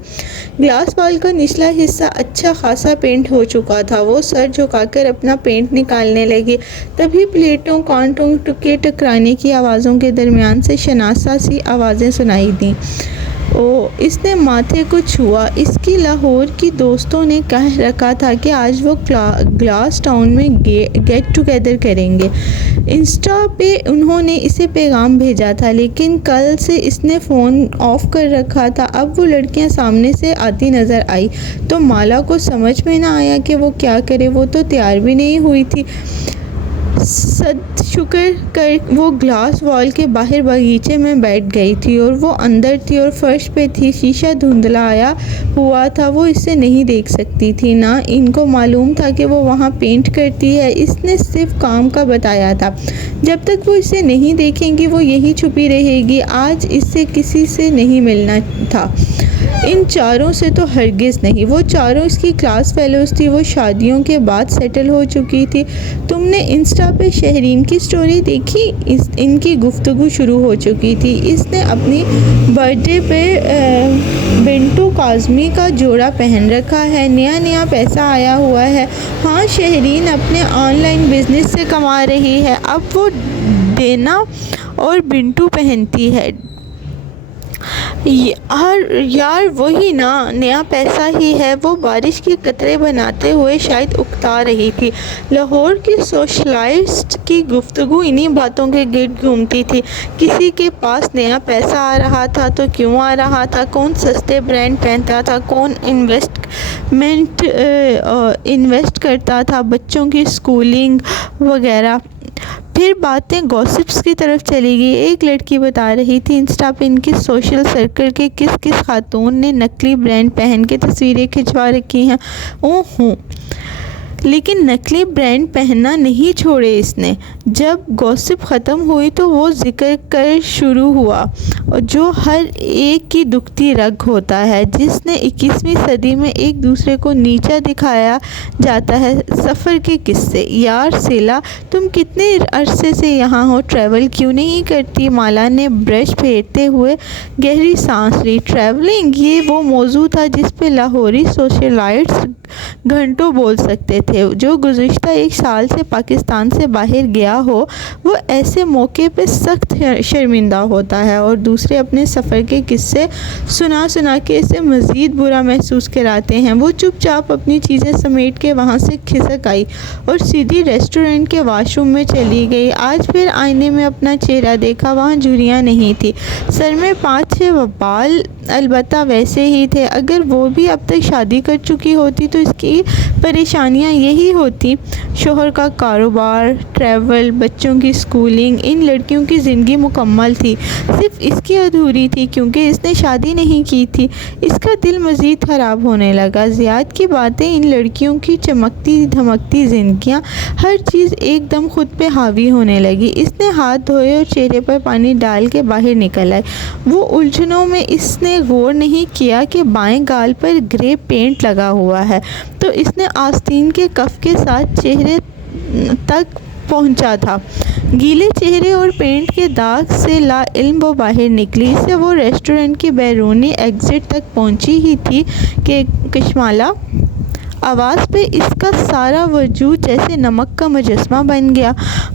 گلاس وال کا نچلا حصہ اچھا خاصا پینٹ ہو چکا تھا۔ وہ سر جھکا کر اپنا پینٹ نکالنے لگی، تبھی پلیٹوں کانٹوں کے ٹکرانے کی آوازوں کے درمیان سے شناسا سی آوازیں سنائی دیں۔ اس نے ماتھے کو چھوا۔ اس کی لاہور کی دوستوں نے کہہ رکھا تھا کہ آج وہ گلاس ٹاؤن میں گیٹ ٹوگیدر کریں گے۔ انسٹا پہ انہوں نے اسے پیغام بھیجا تھا، لیکن کل سے اس نے فون آف کر رکھا تھا۔ اب وہ لڑکیاں سامنے سے آتی نظر آئی تو مالا کو سمجھ میں نہ آیا کہ وہ کیا کرے۔ وہ تو تیار بھی نہیں ہوئی تھی۔ صد شکر کر وہ گلاس وال کے باہر باغیچے میں بیٹھ گئی تھی، اور وہ اندر تھی اور فرش پہ تھی۔ شیشہ دھندلایا ہوا تھا، وہ اسے نہیں دیکھ سکتی تھی، نہ ان کو معلوم تھا کہ وہ وہاں پینٹ کرتی ہے۔ اس نے صرف کام کا بتایا تھا، جب تک وہ اسے نہیں دیکھیں گی وہ یہی چھپی رہے گی۔ آج اس سے کسی سے نہیں ملنا تھا، ان چاروں سے تو ہرگز نہیں۔ وہ چاروں اس کی کلاس فیلوز تھی، وہ شادیوں کے بعد سیٹل ہو چکی تھی۔ تم نے انسٹا پہ شہرین کی سٹوری دیکھی؟ ان کی گفتگو شروع ہو چکی تھی۔ اس نے اپنی برتھ ڈے پہ بنٹو کاظمی کا جوڑا پہن رکھا ہے، نیا پیسہ آیا ہوا ہے۔ ہاں، شہرین اپنے آن لائن بزنس سے کما رہی ہے، اب وہ ڈینا اور بنٹو پہنتی ہے۔ یار وہی نا، نیا پیسہ ہی ہے، وہ بارش کے قطرے بناتے ہوئے شاید اکتا رہی تھی۔ لاہور کی سوشلائسٹ کی گفتگو انہی باتوں کے گرد گھومتی تھی۔ کسی کے پاس نیا پیسہ آ رہا تھا تو کیوں آ رہا تھا، کون سستے برانڈ پہنتا تھا، کون انویسٹ کرتا تھا، بچوں کی اسکولنگ وغیرہ۔ پھر باتیں گوسپس کی طرف چلی گئی۔ ایک لڑکی بتا رہی تھی انسٹا پہ ان کے سوشل سرکل کے کس خاتون نے نقلی برانڈ پہن کے تصویریں کھنچوا رکھی ہیں۔ اوہ لیکن نقلی برانڈ پہننا نہیں چھوڑے اس نے۔ جب گوسپ ختم ہوئی تو وہ ذکر کر شروع ہوا جو ہر ایک کی دکھتی رگ ہوتا ہے، جس نے 21ویں صدی میں ایک دوسرے کو نیچا دکھایا جاتا ہے۔ سفر کے قصے۔ یار سیلا، تم کتنے عرصے سے یہاں ہو، ٹریول کیوں نہیں کرتی؟ مالا نے برش پھیرتے ہوئے گہری سانس لی۔ ٹریولنگ، یہ وہ موضوع تھا جس پہ لاہوری سوشلائٹس گھنٹوں بول سکتے تھے۔ جو گزشتہ ایک سال سے پاکستان سے باہر گیا ہو وہ ایسے موقع پہ سخت شرمندہ ہوتا ہے اور دوسرے اپنے سفر کے قصے سنا کے اسے مزید برا محسوس کراتے ہیں۔ وہ چپ چاپ اپنی چیزیں سمیٹ کے وہاں سے کھسک آئی اور سیدھی ریسٹورنٹ کے واش روم میں چلی گئی۔ آج پھر آئینے میں اپنا چہرہ دیکھا، وہاں جھریاں نہیں تھی، سر میں 5-6 بال البتہ ویسے ہی تھے۔ اگر وہ بھی اب تک شادی کر چکی ہوتی تو اس کی پریشانیاں یہی ہوتی۔ شوہر کا کاروبار، ٹریول، بچوں کی اسکولنگ، ان لڑکیوں کی زندگی مکمل تھی، صرف اس کی ادھوری تھی کیونکہ اس نے شادی نہیں کی تھی۔ اس کا دل مزید خراب ہونے لگا۔ زیاد کی باتیں، ان لڑکیوں کی چمکتی دھمکتی زندگیاں، ہر چیز ایک دم خود پہ حاوی ہونے لگی۔ اس نے ہاتھ دھوئے اور چہرے پر پانی ڈال کے باہر نکل آئی۔ وہ الجھنوں میں اس نے غور نہیں کیا کہ بائیں گال پر گرے پینٹ لگا ہوا ہے تو اس نے آستین کے کف کے ساتھ چہرے تک پہنچا تھا۔ گیلے چہرے اور پینٹ کے داغ سے لا علم وہ باہر نکلی۔ اس سے وہ ریسٹورنٹ کی بیرونی ایگزٹ تک پہنچی ہی تھی کہ کشمالہ آواز پہ اس کا سارا وجود جیسے نمک کا مجسمہ بن گیا،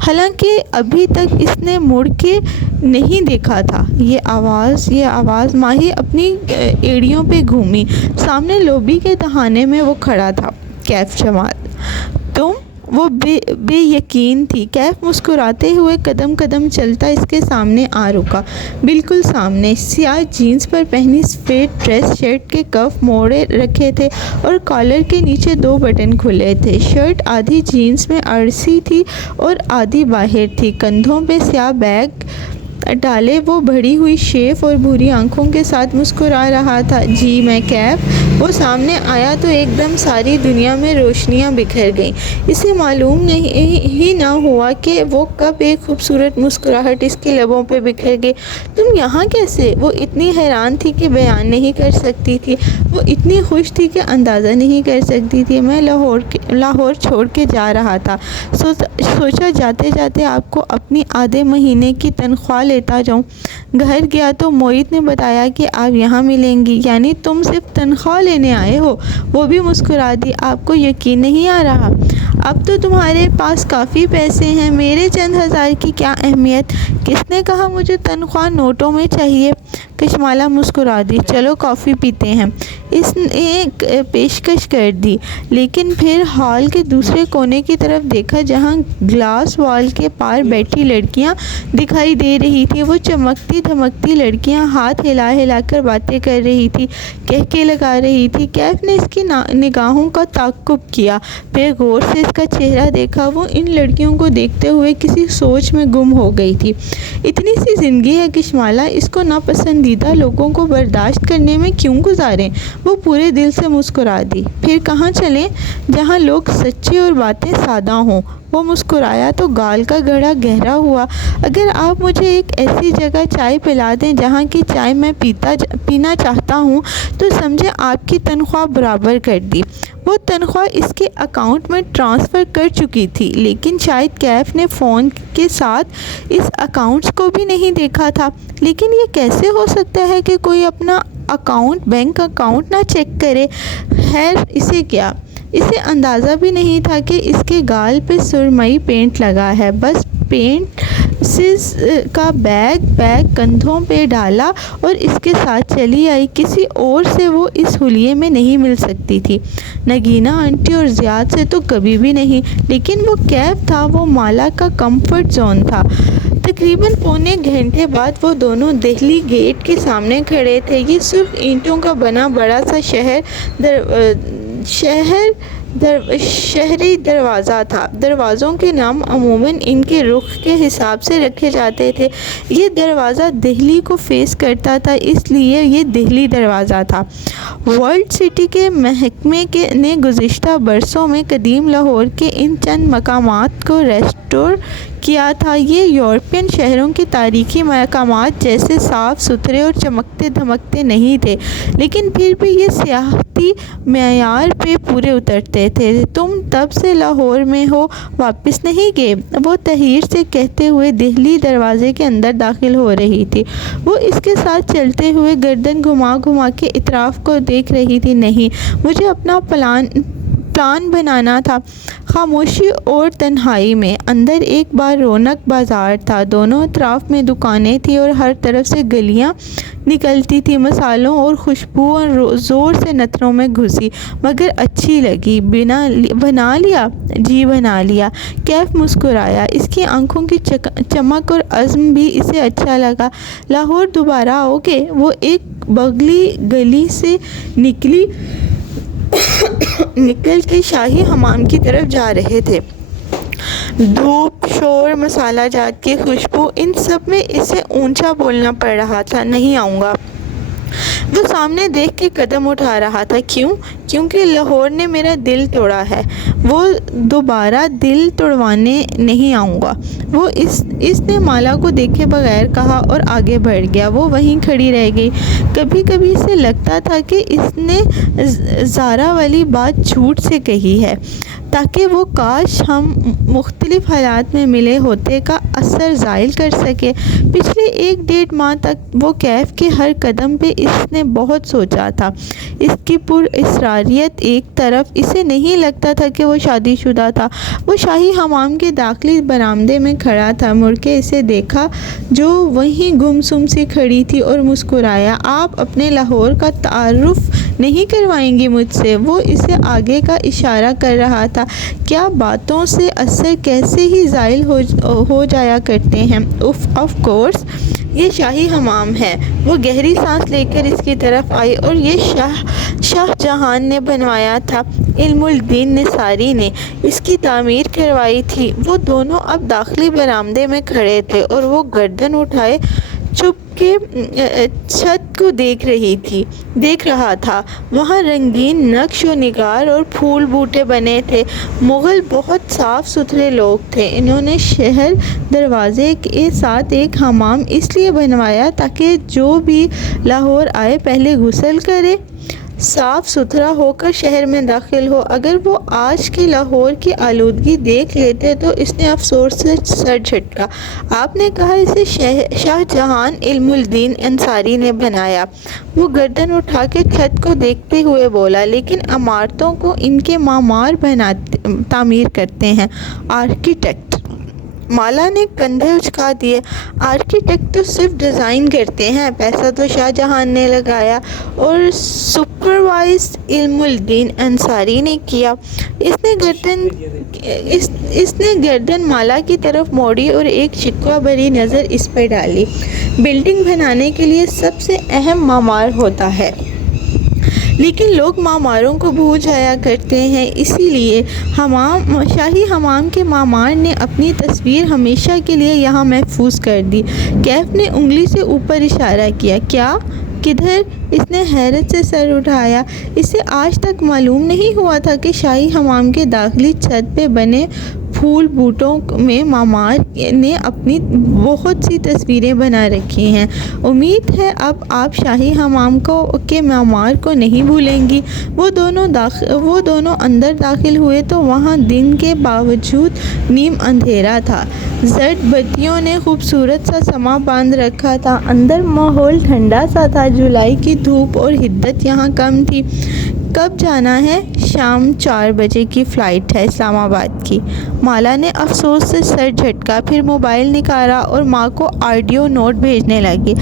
حالانکہ ابھی تک اس نے مڑ کے نہیں دیکھا تھا۔ یہ آواز ماہی اپنی ایڑیوں پہ گھومی۔ سامنے لوبی کے دہانے میں وہ کھڑا تھا۔ کیف جمال، تم؟ وہ بے یقین تھی۔ کیف مسکراتے ہوئے قدم چلتا اس کے سامنے آ رکا، بالکل سامنے۔ سیاہ جینز پر پہنی سفید ڈریس، شرٹ کے کف موڑے رکھے تھے اور کالر کے نیچے 2 بٹن کھلے تھے۔ شرٹ آدھی جینز میں اڑسی تھی اور آدھی باہر تھی۔ کندھوں پہ سیاہ بیگ ڈالے وہ بڑھی ہوئی شیف اور بھوری آنکھوں کے ساتھ مسکرا رہا تھا۔ جی میں کیف۔ وہ سامنے آیا تو ایک دم ساری دنیا میں روشنیاں بکھر گئیں۔ اسے معلوم ہی نہ ہوا کہ وہ کب ایک خوبصورت مسکراہٹ اس کے لبوں پہ بکھر گئی۔ تم یہاں کیسے؟ وہ اتنی حیران تھی کہ بیان نہیں کر سکتی تھی، وہ اتنی خوش تھی کہ اندازہ نہیں کر سکتی تھی۔ میں لاہور چھوڑ کے جا رہا تھا، سوچا جاتے جاتے آپ کو اپنی آدھے مہینے کی تنخواہ لیتا جاؤں۔ گھر گیا تو موعد نے بتایا کہ آپ یہاں ملیں گی۔ یعنی تم صرف تنخواہ لینے آئے ہو؟ وہ بھی مسکرا دی۔ آپ کو یقین نہیں آ رہا؟ اب تو تمہارے پاس کافی پیسے ہیں، میرے چند ہزار کی کیا اہمیت؟ کس نے کہا مجھے تنخواہ نوٹوں میں چاہیے؟ کشمالہ مسکرا دی۔ چلو کافی پیتے ہیں، اس نے پیشکش کر دی، لیکن پھر ہال کے دوسرے کونے کی طرف دیکھا جہاں گلاس وال کے پار بیٹھی لڑکیاں دکھائی دے رہی تھی۔ وہ چمکتی دھمکتی لڑکیاں ہاتھ ہلا کر باتیں کر رہی تھی، کہکے لگا رہی تھی۔ کیف نے اس کی نگاہوں کا تعقب کیا، پھر غور سے اس کا چہرہ دیکھا۔ وہ ان لڑکیوں کو دیکھتے ہوئے کسی سوچ میں گم ہو گئی تھی۔ اتنی سی زندگی ہے کشمالہ، اس کو ناپسندیدہ لوگوں کو برداشت کرنے میں کیوں گزاریں؟ وہ پورے دل سے مسکرا دی۔ پھر کہاں چلیں؟ جہاں لوگ سچے اور باتیں سادہ ہوں۔ وہ مسکرایا تو گال کا گڑھا گہرا ہوا۔ اگر آپ مجھے ایک ایسی جگہ چائے پلا دیں جہاں کی چائے میں پینا چاہتا ہوں تو سمجھیں آپ کی تنخواہ برابر کر دی۔ وہ تنخواہ اس کے اکاؤنٹ میں ٹرانسفر کر چکی تھی، لیکن شاید کیف نے فون کے ساتھ اس اکاؤنٹس کو بھی نہیں دیکھا تھا۔ لیکن یہ کیسے ہو سکتا ہے کہ کوئی اپنا بینک اکاؤنٹ نہ چیک کرے؟ خیر اسے کیا؟ اسے اندازہ بھی نہیں تھا کہ اس کے گال پہ سرمئی پینٹ لگا ہے۔ بس پینٹ کا بیگ کندھوں پہ ڈالا اور اس کے ساتھ چلی آئی۔ کسی اور سے وہ اس حلیے میں نہیں مل سکتی تھی، نگینہ آنٹی اور زیاد سے تو کبھی بھی نہیں، لیکن وہ کیف تھا، وہ مالا کا کمفرٹ زون تھا۔ تقریباً پونے گھنٹے بعد وہ دونوں دہلی گیٹ کے سامنے کھڑے تھے۔ یہ سرخ اینٹوں کا بنا بڑا سا شہری دروازہ تھا۔ دروازوں کے نام عموماً ان کے رخ کے حساب سے رکھے جاتے تھے۔ یہ دروازہ دہلی کو فیس کرتا تھا، اس لیے یہ دہلی دروازہ تھا۔ ورلڈ سٹی کے محکمے نے گزشتہ برسوں میں قدیم لاہور کے ان چند مقامات کو ریسٹور کیا تھا۔ یہ یورپین شہروں کے تاریخی مقامات جیسے صاف ستھرے اور چمکتے دھمکتے نہیں تھے، لیکن پھر بھی یہ سیاحتی معیار پہ پورے اترتے تھے۔ تم تب سے لاہور میں ہو، واپس نہیں گئے؟ وہ طاہر سے کہتے ہوئے دہلی دروازے کے اندر داخل ہو رہی تھی۔ وہ اس کے ساتھ چلتے ہوئے گردن گھما گھما کے اطراف کو دیکھ رہی تھی۔ نہیں، مجھے اپنا پلان بنانا تھا۔ خاموشی اور تنہائی میں اندر ایک بار رونق بازار تھا۔ دونوں اطراف میں دکانیں تھیں اور ہر طرف سے گلیاں نکلتی تھیں۔ مسالوں اور خوشبو زور سے نتنوں میں گھسی، مگر اچھی لگی۔ بنا لیا؟ جی بنا لیا۔ کیف مسکرایا۔ اس کی آنکھوں کی چمک اور عزم بھی اسے اچھا لگا۔ لاہور دوبارہ آؤ گے؟ وہ ایک بغلی گلی سے نکل کے شاہی حمام کی طرف جا رہے تھے۔ دھوپ، شور، مسالہ جات کی خوشبو، ان سب میں اسے اونچا بولنا پڑ رہا تھا، نہیں آؤں گا۔ وہ سامنے دیکھ کے قدم اٹھا رہا تھا۔ کیوں؟ کیونکہ لاہور نے میرا دل توڑا ہے۔ وہ دوبارہ دل توڑوانے نہیں آؤں گا، وہ اس نے مالا کو دیکھے بغیر کہا اور آگے بڑھ گیا۔ وہ وہیں کھڑی رہ گئی۔ کبھی کبھی اسے لگتا تھا کہ اس نے زارا والی بات جھوٹ سے کہی ہے تاکہ وہ کاش ہم مختلف حالات میں ملے ہوتے کا اثر زائل کر سکے۔ پچھلے 1.5 ماہ تک وہ کیف کے ہر قدم پہ اس نے بہت سوچا تھا۔ اس کی پر اسراریت ایک طرف، اسے نہیں لگتا تھا کہ وہ شادی شدہ تھا۔ وہ شاہی حمام کے داخلی برآمدے میں کھڑا تھا، مڑ کے اسے دیکھا جو وہیں گمسم سی کھڑی تھی اور مسکرایا۔ آپ اپنے لاہور کا تعارف نہیں کروائیں گی مجھ سے؟ وہ اسے آگے کا اشارہ کر رہا تھا۔ کیا باتوں سے اثر کیسے ہی زائل ہو جایا کرتے ہیں۔ آف کورس، یہ شاہی حمام ہے۔ وہ گہری سانس لے کر اس کی طرف آئی۔ اور یہ شاہ جہان نے بنوایا تھا، علم الدین نصاری نے اس کی تعمیر کروائی تھی۔ وہ دونوں اب داخلی برآمدے میں کھڑے تھے اور وہ گردن اٹھائے چپ کے چھت کو دیکھ رہا تھا۔ وہاں رنگین نقش و نگار اور پھول بوٹے بنے تھے۔ مغل بہت صاف ستھرے لوگ تھے۔ انہوں نے شہر دروازے کے ساتھ ایک حمام اس لیے بنوایا تاکہ جو بھی لاہور آئے پہلے غسل کرے، صاف ستھرا ہو کر شہر میں داخل ہو۔ اگر وہ آج کے لاہور کی آلودگی دیکھ لیتے تو اس نے افسوس سے سر جھٹکا۔ آپ نے کہا اسے شاہ جہان علم الدین انصاری نے بنایا؟ وہ گردن اٹھا کے چھت کو دیکھتے ہوئے بولا، لیکن عمارتوں کو ان کے معمار تعمیر کرتے ہیں، آرکیٹیکٹ۔ مالا نے کندھے اچکا دیے۔ آرکیٹیکٹ تو صرف ڈیزائن کرتے ہیں، پیسہ تو شاہ جہان نے لگایا اور سپروائز علم الدین انصاری نے کیا۔ اس نے گردن مالا کی طرف موڑی اور ایک شکوہ بھری نظر اس پر ڈالی۔ بلڈنگ بنانے کے لیے سب سے اہم معمار ہوتا ہے، لیکن لوگ معماروں کو بھول جایا کرتے ہیں، اسی لیے شاہی حمام کے معمار نے اپنی تصویر ہمیشہ کے لیے یہاں محفوظ کر دی۔ کیف نے انگلی سے اوپر اشارہ کیا۔ کیا؟ کدھر؟ اس نے حیرت سے سر اٹھایا۔ اسے آج تک معلوم نہیں ہوا تھا کہ شاہی حمام کے داخلی چھت پہ بنے پھول بوٹوں میں معمار نے اپنی بہت سی تصویریں بنا رکھی ہیں۔ امید ہے اب آپ شاہی حمام کے معمار کو نہیں بھولیں گی۔ وہ دونوں اندر داخل ہوئے تو وہاں دن کے باوجود نیم اندھیرا تھا۔ زرد بتیوں نے خوبصورت سا سما باندھ رکھا تھا۔ اندر ماحول ٹھنڈا سا تھا، جولائی کی دھوپ اور حدت یہاں کم تھی۔ کب جانا ہے؟ شام شام 4 بجے کی فلائٹ ہے اسلام آباد کی۔ مالا نے افسوس سے سر جھٹکا، پھر موبائل نکالا اور ماں کو آڈیو نوٹ بھیجنے لگی۔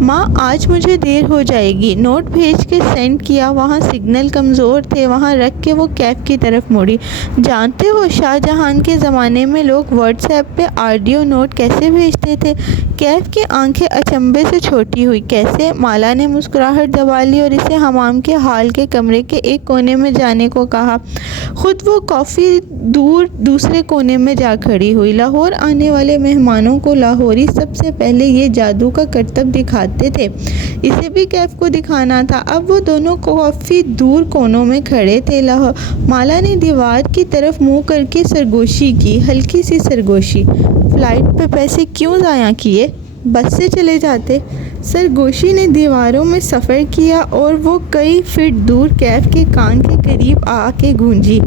ماں آج مجھے دیر ہو جائے گی۔ نوٹ بھیج کے سینڈ کیا۔ وہاں سگنل کمزور تھے، وہاں رکھ کے وہ کیف کی طرف مڑی۔ جانتے ہو شاہ جہان کے زمانے میں لوگ واٹس ایپ پہ آڈیو نوٹ کیسے بھیجتے تھے؟ کیف کی آنکھیں اچنبھے سے چھوٹی ہوئی۔ کیسے؟ مالا نے مسکراہٹ دبا لی اور اسے حمام کے ہال کے کمرے کے ایک کونے میں جانے کو کہا۔ خود وہ کافی دور دوسرے کونے میں جا کھڑی ہوئی۔ لاہور آنے والے مہمانوں کو لاہوری سب سے پہلے یہ جادو کا کرتب دکھاتے تھے، اسے بھی کیف کو دکھانا تھا۔ اب وہ دونوں کافی دور کونوں میں کھڑے تھے۔ مالا نے دیوار کی طرف منہ کر کے سرگوشی کی، ہلکی سی سرگوشی۔ فلائٹ پہ پیسے کیوں ضائع کیے؟ بس سے چلے جاتے۔ سرگوشی نے دیواروں میں سفر کیا اور وہ کئی فٹ دور کیف کے کان کے قریب آ کے گونجی۔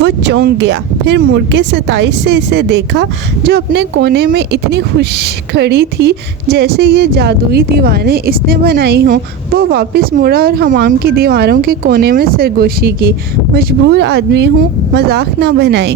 وہ چونک گیا، پھر مڑ کے ستائش سے اسے دیکھا جو اپنے کونے میں اتنی خوش کھڑی تھی جیسے یہ جادوئی دیواریں اس نے بنائی ہوں۔ وہ واپس مڑا اور حمام کی دیواروں کے کونے میں سرگوشی کی۔ مجبور آدمی ہوں، مذاق نہ بنائیں۔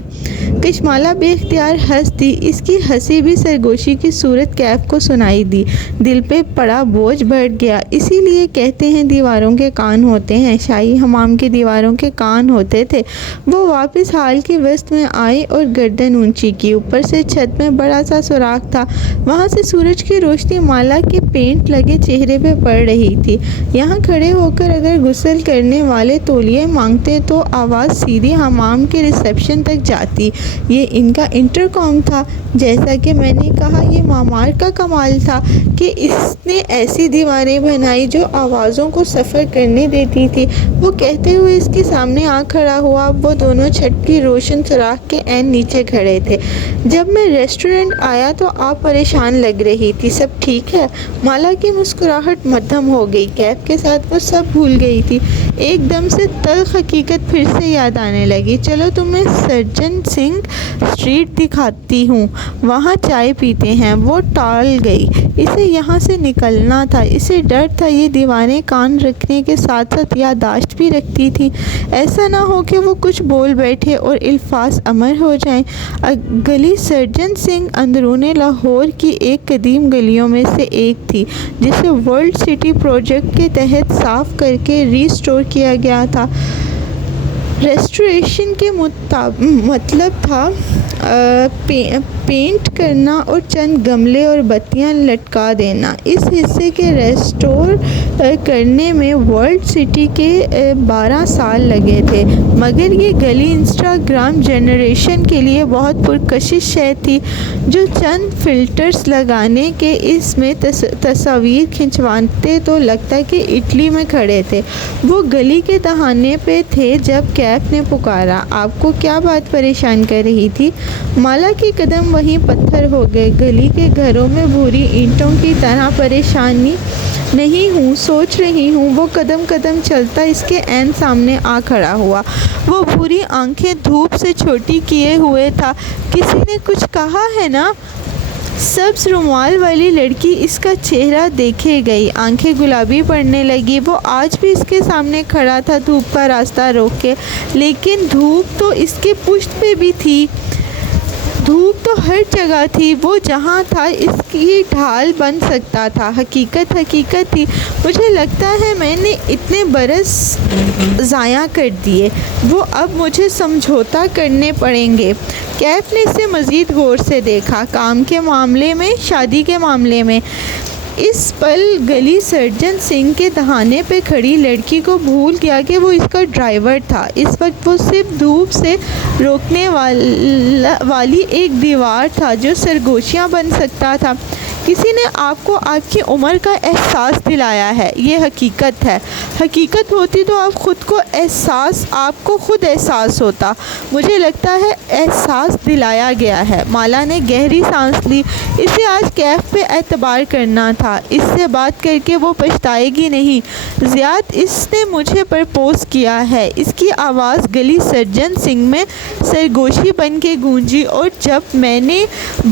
کشمالہ بے اختیار ہنس دی۔ اس کی ہنسی بھی سرگوشی کی صورت کیف کو سنائی دی۔ دل پہ پڑا بوجھ بڑھ گیا۔ اسی لیے کہتے ہیں دیواروں کے کان ہوتے ہیں۔ شاہی حمام کی دیواروں کے کان ہوتے تھے۔ وہ واپس ہال کے وسط میں آئی اور گردن اونچی کی۔ اوپر سے چھت میں بڑا سا سوراخ تھا، وہاں سے سورج کی روشنی مالا کے پینٹ لگے چہرے پہ پڑ رہی تھی۔ یہاں کھڑے ہو کر اگر غسل کرنے والے تولیے مانگتے تو آواز سیدھی حمام کے ریسیپشن تک جاتی۔ یہ ان کا انٹرکام تھا۔ جیسا کہ میں نے کہا، یہ معمار کا کمال تھا کہ اس نے ایسی دیواریں بنائی جو آوازوں کو سفر کرنے دیتی تھی۔ وہ کہتے ہوئے اس کے سامنے آ کھڑا ہوا۔ وہ دونوں چھت کی روشن سوراخ کے عین نیچے کھڑے تھے۔ جب میں ریسٹورنٹ آیا تو آپ پریشان لگ رہی تھی، سب ٹھیک ہے؟ مالا کی مسکراہٹ مدھم ہو گئی۔ کیف کے ساتھ وہ سب بھول گئی تھی۔ ایک دم سے تلخ حقیقت پھر سے یاد آنے لگی۔ چلو تمہیں سرجن سنگھ اسٹریٹ دکھاتی ہوں، وہاں چائے پیتے ہیں۔ وہ ٹال گئی۔ اسے یہاں سے نکلنا تھا۔ اسے ڈر تھا یہ دیواریں کان رکھنے کے ساتھ ساتھ یادداشت بھی رکھتی تھی، ایسا نہ ہو کہ وہ کچھ بول بیٹھے اور الفاظ امر ہو جائیں۔ گلی سرجن سنگھ اندرون لاہور کی ایک قدیم گلیوں میں سے ایک تھی جسے ورلڈ سٹی پروجیکٹ کے تحت صاف کر کے ری اسٹور کیا گیا تھا۔ ریسٹوریشن کے مطلب تھا پینٹ کرنا اور چند گملے اور بتیاں لٹکا دینا۔ اس حصے کے ریسٹور کرنے میں ورلڈ سٹی کے 12 سال لگے تھے، مگر یہ گلی انسٹاگرام جنریشن کے لیے بہت پرکشش شے تھی۔ جو چند فلٹرز لگانے کے اس میں تصاویر کھنچواتے تو لگتا کہ اٹلی میں کھڑے تھے۔ وہ گلی کے دہانے پہ تھے جب کیف نے پکارا۔ آپ کو کیا بات پریشان کر رہی تھی؟ مالا کے قدم وہیں پتھر ہو گئے۔ گلی کے گھروں میں بھوری اینٹوں کی طرح پریشانی نہیں ہوں، سوچ رہی ہوں۔ وہ قدم قدم چلتا اس کے عین سامنے آ کھڑا ہوا۔ وہ بھوری آنکھیں دھوپ سے چھوٹی کیے ہوئے تھا۔ کسی نے کچھ کہا ہے نا؟ سبز رومال والی لڑکی اس کا چہرہ دیکھے گئی، آنکھیں گلابی پڑنے لگی۔ وہ آج بھی اس کے سامنے کھڑا تھا دھوپ کا راستہ روک کے، لیکن دھوپ تو اس کے پشت پہ بھی تھی۔ دھوپ تو ہر جگہ تھی۔ وہ جہاں تھا اس کی ڈھال بن سکتا تھا۔ حقیقت تھی۔ مجھے لگتا ہے میں نے اتنے برس ضائع کر دیے، وہ اب مجھے سمجھوتا کرنے پڑیں گے۔ کیف نے اسے مزید غور سے دیکھا۔ کام کے معاملے میں، شادی کے معاملے میں؟ اس پل گلی سرجن سنگھ کے دہانے پہ کھڑی لڑکی کو بھول گیا کہ وہ اس کا ڈرائیور تھا۔ اس وقت وہ صرف دھوپ سے روکنے والی ایک دیوار تھا جو سرگوشیاں بن سکتا تھا۔ کسی نے آپ کو آپ کی عمر کا احساس دلایا ہے، یہ حقیقت ہے۔ حقیقت ہوتی تو آپ کو خود احساس ہوتا۔ مجھے لگتا ہے احساس دلایا گیا ہے۔ مالا نے گہری سانس لی۔ اسے آج کیف پہ اعتبار کرنا تھا۔ اس سے بات کر کے وہ پچھتائے گی نہیں۔ زیاد اس نے مجھے پرپوز کیا ہے۔ اس کی آواز گلی سرجن سنگھ میں سرگوشی بن کے گونجی، اور جب میں نے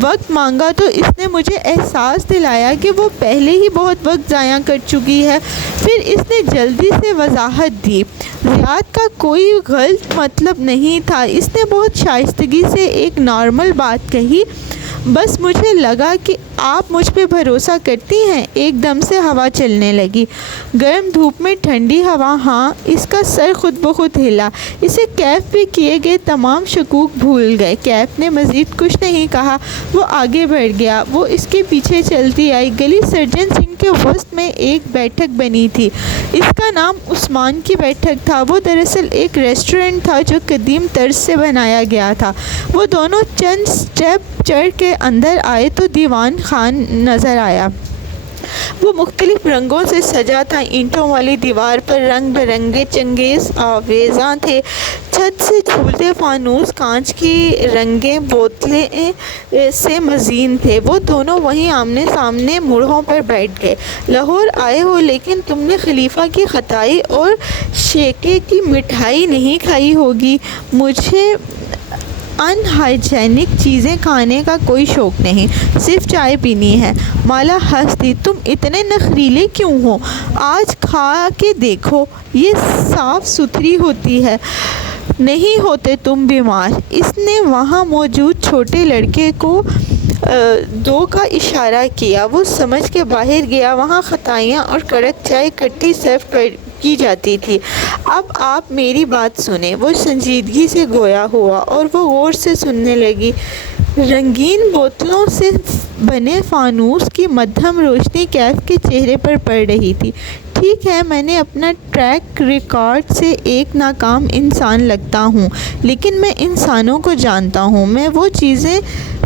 وقت مانگا تو اس نے مجھے احساس احساس دلایا کہ وہ پہلے ہی بہت وقت ضائع کر چکی ہے۔ پھر اس نے جلدی سے وضاحت دی۔ زیاد کا کوئی غلط مطلب نہیں تھا، اس نے بہت شائستگی سے ایک نارمل بات کہی، بس مجھے لگا کہ آپ مجھ پہ بھروسہ کرتی ہیں۔ ایک دم سے ہوا چلنے لگی، گرم دھوپ میں ٹھنڈی ہوا۔ ہاں، اس کا سر خود بخود ہلا، اسے کیف پہ کیے گئے تمام شکوک بھول گئے۔ کیف نے مزید کچھ نہیں کہا، وہ آگے بڑھ گیا، وہ اس کے پیچھے چلتی آئی۔ گلی سرجن سنگھ کے وسط میں ایک بیٹھک بنی تھی، اس کا نام عثمان کی بیٹھک تھا۔ وہ دراصل ایک ریسٹورنٹ تھا جو قدیم طرز سے بنایا گیا تھا۔ وہ دونوں چند سٹیپ چڑھ کے اندر آئے تو دیوان خان نظر آیا۔ وہ مختلف رنگوں سے سجا تھا، اینٹوں والی دیوار پر رنگ برنگے چنگیز آویزاں تھے، چھت سے جھولتے فانوس کانچ کی رنگیں بوتلیں سے مزین تھے۔ وہ دونوں وہیں آمنے سامنے مڑھوں پر بیٹھ گئے۔ لاہور آئے ہو لیکن تم نے خلیفہ کی خطائی اور شیکے کی مٹھائی نہیں کھائی ہوگی۔ مجھے ان ہائیجینک چیزیں کھانے کا کوئی شوق نہیں، صرف چائے پینی ہے۔ مالا ہنس دی۔ تم اتنے نخریلے کیوں ہو؟ آج کھا کے دیکھو، یہ صاف ستھری ہوتی ہے، نہیں ہوتے تم بیمار۔ اس نے وہاں موجود چھوٹے لڑکے کو دو کا اشارہ کیا، وہ سمجھ کے باہر گیا۔ وہاں خطائیاں اور کڑک چائے اکٹھی سرو کی جاتی تھی۔ اب آپ میری بات سنیں۔ وہ سنجیدگی سے گویا ہوا اور وہ غور سے سننے لگی۔ رنگین بوتلوں سے بنے فانوس کی مدھم روشنی کیف کے چہرے پر پڑ رہی تھی۔ ٹھیک ہے، میں نے اپنا ٹریک ریکارڈ سے ایک ناکام انسان لگتا ہوں، لیکن میں انسانوں کو جانتا ہوں۔ میں وہ چیزیں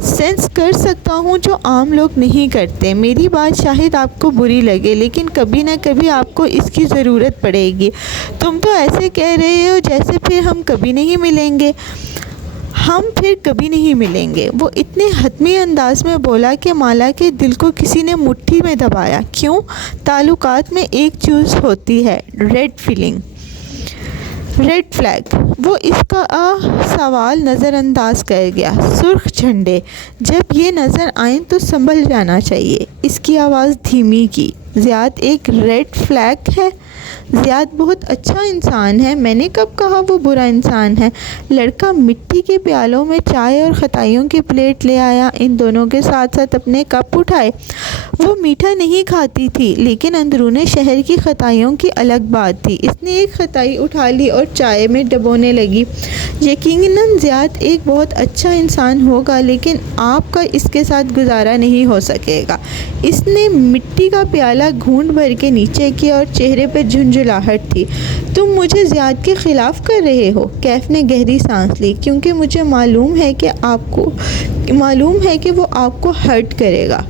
سینس کر سکتا ہوں جو عام لوگ نہیں کرتے۔ میری بات شاید آپ کو بری لگے، لیکن کبھی نہ کبھی آپ کو اس کی ضرورت پڑے گی۔ تم تو ایسے کہہ رہے ہو جیسے پھر ہم کبھی نہیں ملیں گے۔ ہم پھر کبھی نہیں ملیں گے، وہ اتنے حتمی انداز میں بولا کہ مالا کے دل کو کسی نے مٹھی میں دبایا۔ کیوں؟ تعلقات میں ایک چیز ہوتی ہے، ریڈ فلیگ۔ وہ اس کا سوال نظر انداز کر گیا۔ سرخ جھنڈے جب یہ نظر آئیں تو سنبھل جانا چاہیے۔ اس کی آواز دھیمی کی۔ زیاد ایک ریڈ فلیگ ہے؟ زیاد بہت اچھا انسان ہے، میں نے کب کہا وہ برا انسان ہے؟ لڑکا مٹی کے پیالوں میں چائے اور خطائیوں کی پلیٹ لے آیا، ان دونوں کے ساتھ ساتھ اپنے کپ اٹھائے۔ وہ میٹھا نہیں کھاتی تھی، لیکن اندرون شہر کی خطائیوں کی الگ بات تھی۔ اس نے ایک خطائی اٹھا لی اور چائے میں ڈبونے لگی۔ یقیناً زیاد ایک بہت اچھا انسان ہوگا، لیکن آپ کا اس کے ساتھ گزارا نہیں ہو سکے گا۔ اس نے مٹی کا پیالہ گھونٹ بھر کے نیچے کیا اور چہرے پہ جھنجھلاہٹ تھی۔ تم مجھے زیاد کے خلاف کر رہے ہو؟ کیف نے گہری سانس لی۔ کیونکہ مجھے معلوم ہے کہ وہ آپ کو ہرٹ کرے گا،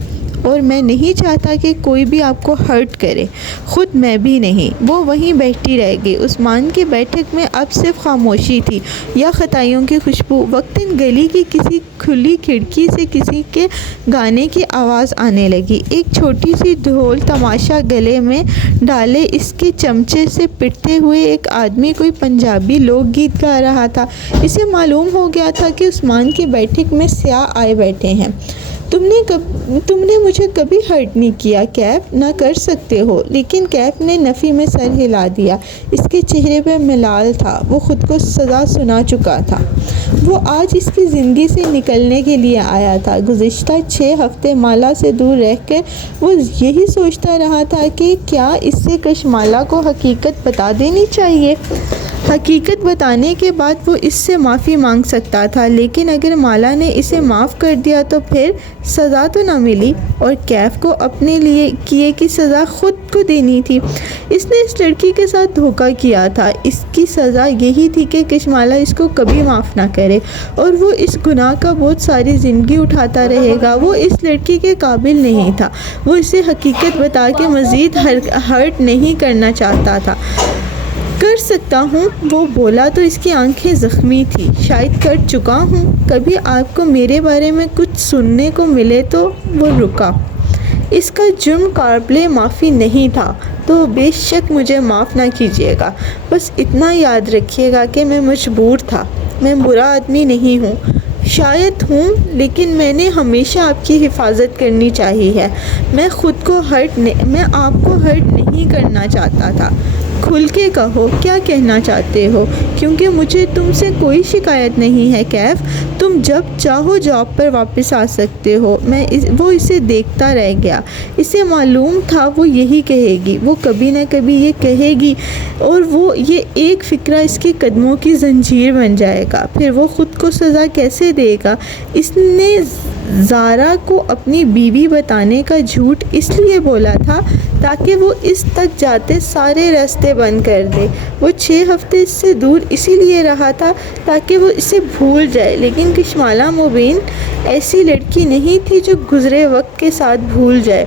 اور میں نہیں چاہتا کہ کوئی بھی آپ کو ہرٹ کرے، خود میں بھی نہیں۔ وہ وہیں بیٹھی رہ گئی۔ عثمان کی بیٹھک میں اب صرف خاموشی تھی یا خطائیوں کی خوشبو۔ وقتاً گلی کی کسی کھلی کھڑکی سے کسی کے گانے کی آواز آنے لگی۔ ایک چھوٹی سی ڈھول تماشا گلے میں ڈالے اس کے چمچے سے پٹتے ہوئے ایک آدمی کوئی پنجابی لوک گیت گا رہا تھا۔ اسے معلوم ہو گیا تھا کہ عثمان کی بیٹھک میں سیاح آئے بیٹھے ہیں۔ تم نے مجھے کبھی ہرٹ نہیں کیا کیف، نہ کر سکتے ہو۔ لیکن کیف نے نفی میں سر ہلا دیا۔ اس کے چہرے پہ ملال تھا، وہ خود کو سزا سنا چکا تھا۔ وہ آج اس کی زندگی سے نکلنے کے لیے آیا تھا۔ گزشتہ 6 ہفتے مالا سے دور رہ کر وہ یہی سوچتا رہا تھا کہ کیا اس سے کشمالا کو حقیقت بتا دینی چاہیے۔ حقیقت بتانے کے بعد وہ اس سے معافی مانگ سکتا تھا، لیکن اگر مالا نے اسے معاف کر دیا تو پھر سزا تو نہ ملی، اور کیف کو اپنے لیے کیے کی سزا خود کو دینی تھی۔ اس نے اس لڑکی کے ساتھ دھوکہ کیا تھا، اس کی سزا یہی تھی کہ کشمالا اس کو کبھی معاف نہ کرے، اور وہ اس گناہ کا بوجھ ساری زندگی اٹھاتا رہے گا۔ وہ اس لڑکی کے قابل نہیں تھا، وہ اسے حقیقت بتا کے مزید ہرٹ نہیں کرنا چاہتا تھا۔ کر سکتا ہوں، وہ بولا تو اس کی آنکھیں زخمی تھی۔ شاید کر چکا ہوں۔ کبھی آپ کو میرے بارے میں کچھ سننے کو ملے تو؟ وہ رکا۔ اس کا جرم قابل معافی نہیں تھا، تو بے شک مجھے معاف نہ کیجیے گا۔ بس اتنا یاد رکھیے گا کہ میں مجبور تھا، میں برا آدمی نہیں ہوں۔ شاید ہوں، لیکن میں نے ہمیشہ آپ کی حفاظت کرنی چاہی ہے۔ میں آپ کو ہرٹ نہیں کرنا چاہتا تھا۔ کھل کے کہو کیا کہنا چاہتے ہو، کیونکہ مجھے تم سے کوئی شکایت نہیں ہے کیف۔ تم جب چاہو جاب پر واپس آ سکتے ہو۔ وہ اسے دیکھتا رہ گیا۔ اسے معلوم تھا وہ یہی کہے گی، وہ کبھی نہ کبھی یہ کہے گی، اور یہ ایک فکرہ اس کے قدموں کی زنجیر بن جائے گا۔ پھر وہ خود کو سزا کیسے دے گا؟ اس نے زارا کو اپنی بیوی بتانے کا جھوٹ اس لیے بولا تھا تاکہ وہ اس تک جاتے سارے راستے بند کر دے۔ وہ 6 ہفتے اس سے دور اسی لیے رہا تھا تاکہ وہ اسے بھول جائے، لیکن کشمالہ مبین ایسی لڑکی نہیں تھی جو گزرے وقت کے ساتھ بھول جائے۔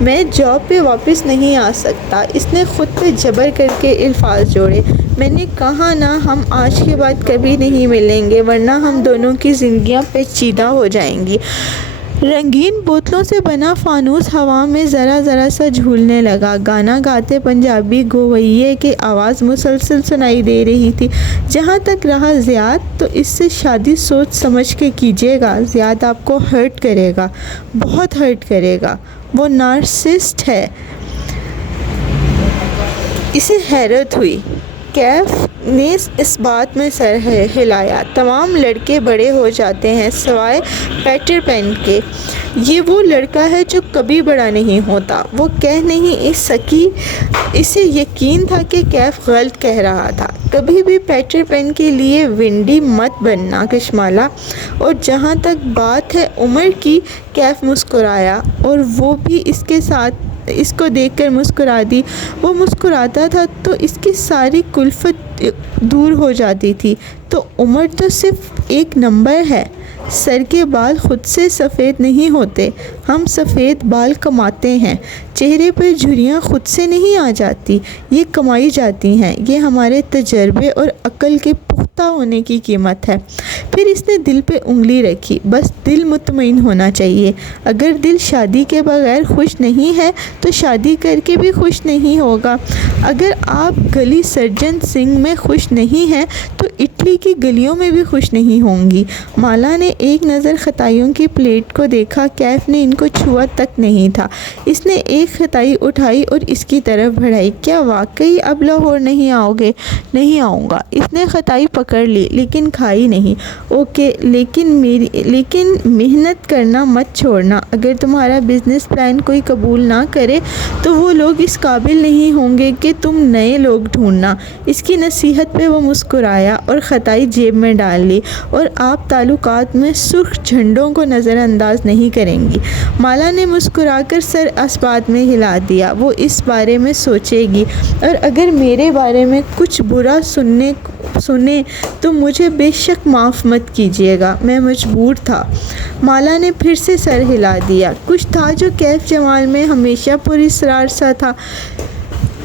میں جاب پہ واپس نہیں آ سکتا، اس نے خود پہ جبر کر کے الفاظ جوڑے۔ میں نے کہا نا، ہم آج کے بعد کبھی نہیں ملیں گے، ورنہ ہم دونوں کی زندگیاں پیچیدہ ہو جائیں گی۔ رنگین بوتلوں سے بنا فانوس ہوا میں ذرا ذرا سا جھولنے لگا۔ گانا گاتے پنجابی گویے کی آواز مسلسل سنائی دے رہی تھی۔ جہاں تک رہا زیاد، تو اس سے شادی سوچ سمجھ کے کیجیے گا۔ زیاد آپ کو ہرٹ کرے گا، بہت ہرٹ کرے گا۔ وہ نارسسسٹ ہے۔ اسے حیرت ہوئی۔ کیف نے اس بات میں سر ہلایا۔ تمام لڑکے بڑے ہو جاتے ہیں سوائے پیٹر پین کے۔ یہ وہ لڑکا ہے جو کبھی بڑا نہیں ہوتا۔ وہ کہہ نہیں سکی۔ اسے یقین تھا کہ کیف غلط کہہ رہا تھا۔ کبھی بھی پیٹر پین کے لیے ونڈی مت بننا کشمالہ۔ اور جہاں تک بات ہے عمر کی، کیف مسکرایا، اور وہ بھی اس کو دیکھ کر مسکرا دی۔ وہ مسکراتا تھا تو اس کی ساری کلفت دور ہو جاتی تھی۔ تو عمر تو صرف ایک نمبر ہے۔ سر کے بال خود سے سفید نہیں ہوتے، ہم سفید بال کماتے ہیں۔ چہرے پر جھریاں خود سے نہیں آ جاتی، یہ کمائی جاتی ہیں۔ یہ ہمارے تجربے اور عقل کے پختہ ہونے کی قیمت ہے۔ پھر اس نے دل پہ انگلی رکھی۔ بس دل مطمئن ہونا چاہیے۔ اگر دل شادی کے بغیر خوش نہیں ہے تو شادی کر کے بھی خوش نہیں ہوگا۔ اگر آپ گلی سرجن سنگھ میں خوش نہیں ہیں تو اٹلی کی گلیوں میں بھی خوش نہیں ہوں گی۔ مالا نے ایک نظر خطائیوں کی پلیٹ کو دیکھا۔ کیف نے ان کو چھوا تک نہیں تھا۔ اس نے ایک خطائی اٹھائی اور اس کی طرف بڑھائی۔ کیا واقعی اب لاہور نہیں آؤ گے؟ نہیں آؤں گا۔ اس نے خطائی پکڑ لی لیکن کھائی نہیں۔ اوکے، لیکن محنت کرنا مت چھوڑنا۔ اگر تمہارا بزنس پلان کوئی قبول نہ کرے تو وہ لوگ اس قابل نہیں ہوں گے کہ تم نئے لوگ ڈھونڈنا۔ اس کی نصیحت پہ وہ مسکرایا اور خطائی جیب میں ڈال لی۔ اور آپ تعلقات میں سرخ جھنڈوں کو نظر انداز نہیں کریں گی۔ مالا نے مسکرا کر سر اسبات میں ہلا دیا۔ وہ اس بارے میں سوچے گی، اور اگر میرے بارے میں کچھ برا سنے تو مجھے بے شک معاف مت کیجیے گا، میں مجبور تھا۔ مالا نے پھر سے سر ہلا دیا۔ کچھ تھا جو کیف جمال میں ہمیشہ پر اسرار سا تھا،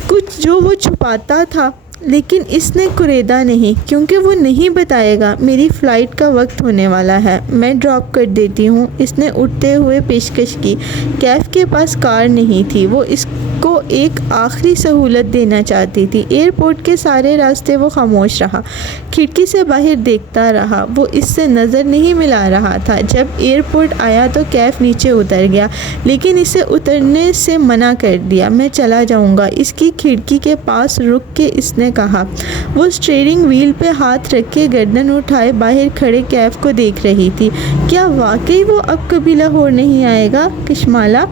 کچھ جو وہ چھپاتا تھا، لیکن اس نے کریدا نہیں، کیونکہ وہ نہیں بتائے گا۔ میری فلائٹ کا وقت ہونے والا ہے، میں ڈراپ کر دیتی ہوں، اس نے اٹھتے ہوئے پیشکش کی۔ کیف کے پاس کار نہیں تھی۔ وہ اس کو ایک آخری سہولت دینا چاہتی تھی۔ ایئرپورٹ کے سارے راستے وہ خاموش رہا، کھڑکی سے باہر دیکھتا رہا۔ وہ اس سے نظر نہیں ملا رہا تھا۔ جب ایئرپورٹ آیا تو کیف نیچے اتر گیا، لیکن اسے اترنے سے منع کر دیا۔ میں چلا جاؤں گا، اس کی کھڑکی کے پاس رک کے اس نے کہا۔ وہ اسٹیئرنگ وہیل پہ ہاتھ رکھ کے گردن اٹھائے باہر کھڑے کیف کو دیکھ رہی تھی۔ کیا واقعی وہ اب کبھی لاہور نہیں آئے گا کشمالہ؟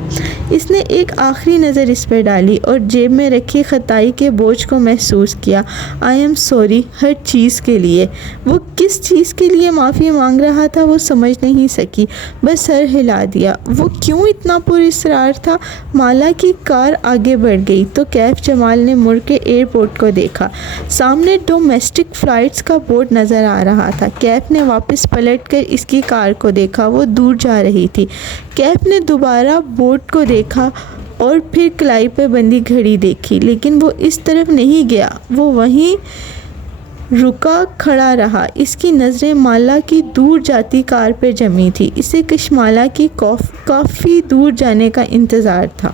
اس نے ایک آخری نظر اس پہ ڈالی اور جیب میں رکھی خطائی کے بوجھ کو محسوس کیا۔ آئی ایم سوری ہر چیز کے لیے۔ وہ کس چیز کے لیے معافی مانگ رہا تھا وہ سمجھ نہیں سکی، بس سر ہلا دیا۔ وہ کیوں اتنا پر اصرار تھا؟ مالا کی کار آگے بڑھ گئی تو کیف جمال نے مڑ کے ایئرپورٹ کو دیکھا۔ سامنے ڈومیسٹک فلائٹس کا بورڈ نظر آ رہا تھا۔ کیف نے واپس پلٹ کر اس کی کار کو دیکھا، وہ دور جا رہی تھی۔ کیف نے دوبارہ بورڈ کو دیکھا اور پھر کلائی پہ بندھی گھڑی دیکھی، لیکن وہ اس طرف نہیں گیا، وہ وہیں رکا کھڑا رہا۔ اس کی نظریں مالا کی دور جاتی کار پہ جمی تھی۔ اسے کشمالہ کی کافی دور جانے کا انتظار تھا۔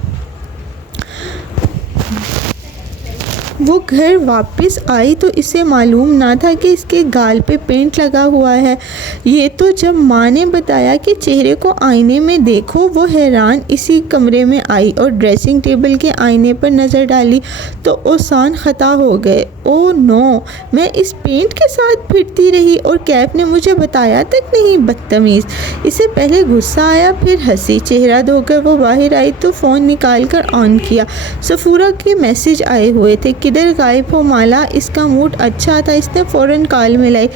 وہ گھر واپس آئی تو اسے معلوم نہ تھا کہ اس کے گال پہ پینٹ لگا ہوا ہے۔ یہ تو جب ماں نے بتایا کہ چہرے کو آئینے میں دیکھو، وہ حیران اسی کمرے میں آئی اور ڈریسنگ ٹیبل کے آئینے پر نظر ڈالی تو اوسان خطا ہو گئے۔ او نو، میں اس پینٹ کے ساتھ پھرتی رہی اور کیف نے مجھے بتایا تک نہیں، بدتمیز۔ اسے پہلے غصہ آیا، پھر ہنسی۔ چہرہ دھو کر وہ باہر آئی تو فون نکال کر آن کیا۔ سفورہ کے میسج آئے ہوئے تھے، کدھر غائب ہو مالا؟ اس کا موڈ اچھا تھا، اس نے فوراً کال ملائی۔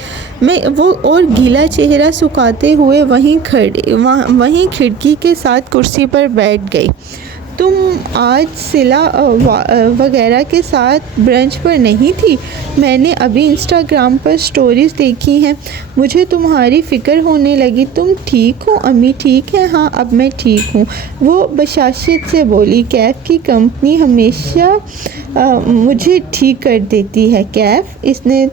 وہ اور گیلا چہرہ سکھاتے ہوئے وہیں کھڑکی کے ساتھ کرسی پر بیٹھ گئی۔ تم آج سلا وغیرہ کے ساتھ برنچ پر نہیں تھی؟ میں نے ابھی انسٹاگرام پر سٹوریز دیکھی ہیں، مجھے تمہاری فکر ہونے لگی۔ تم ٹھیک ہو؟ امی ٹھیک ہے؟ ہاں اب میں ٹھیک ہوں، وہ بشاشت سے بولی۔ کیف کی کمپنی ہمیشہ مجھے ٹھیک کر دیتی ہے۔ کیف؟ اس نے